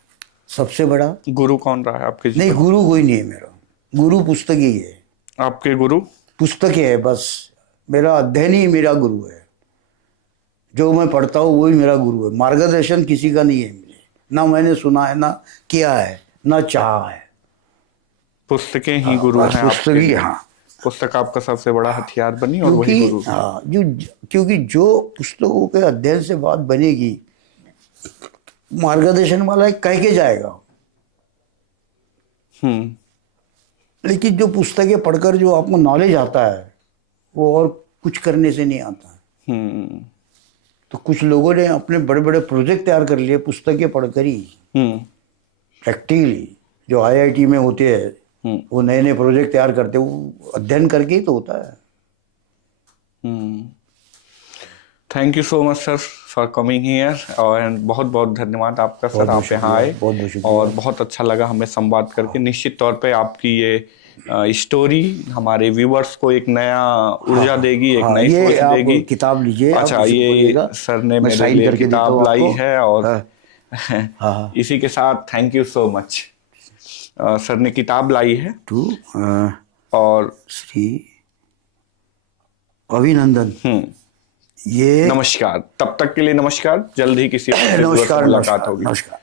सबसे बड़ा गुरु कौन रहा है आपके जीवन? नहीं, गुरु कोई नहीं है मेरा। गुरु पुस्तक ही है। आपके गुरु पुस्तक है बस। मेरा अध्ययन ही मेरा गुरु है। जो मैं पढ़ता हूँ वही मेरा गुरु है। मार्गदर्शन किसी का नहीं है मुझे, ना मैंने सुना है, ना किया है, ना चाहा है। पुस्तकें ही गुरु हैं पुस्तक आपके ही, लिए। हाँ। पुस्तक आपका सबसे बड़ा हथियार बनी और वही गुरु है। हाँ, क्योंकि जो पुस्तकों के अध्ययन से बात बनेगी, मार्गदर्शन वाला कह के जाएगा, लेकिन जो पुस्तकें पढ़कर जो आपको नॉलेज आता है वो और कुछ करने से नहीं आता। तो कुछ लोगों ने अपने बड़े बड़े प्रोजेक्ट तैयार कर लिए पुस्तकें पढ़कर ही। प्रैक्टिकली जो आईआईटी में होते हैं वो नए नए प्रोजेक्ट तैयार करते हैं, वो अध्ययन करके ही तो होता है। Thank you so much sir for coming here. और बहुत बहुत धन्यवाद आपका सर, आप यहाँ आए और बहुत अच्छा लगा हमें संवाद करके। निश्चित तौर पे आपकी ये स्टोरी हमारे व्यूवर्स को एक नया ऊर्जा देगी, एक नई सोच देगी। किताब लीजिए। अच्छा, ये सर ने मेरे लिए किताब लाई है और इसी के साथ thank you so much. Sir ने किताब लाई है टू और श्री अभिनंदन। ये नमस्कार। तब तक के लिए नमस्कार। जल्द ही किसी और मुलाकात होगी। नमस्कार।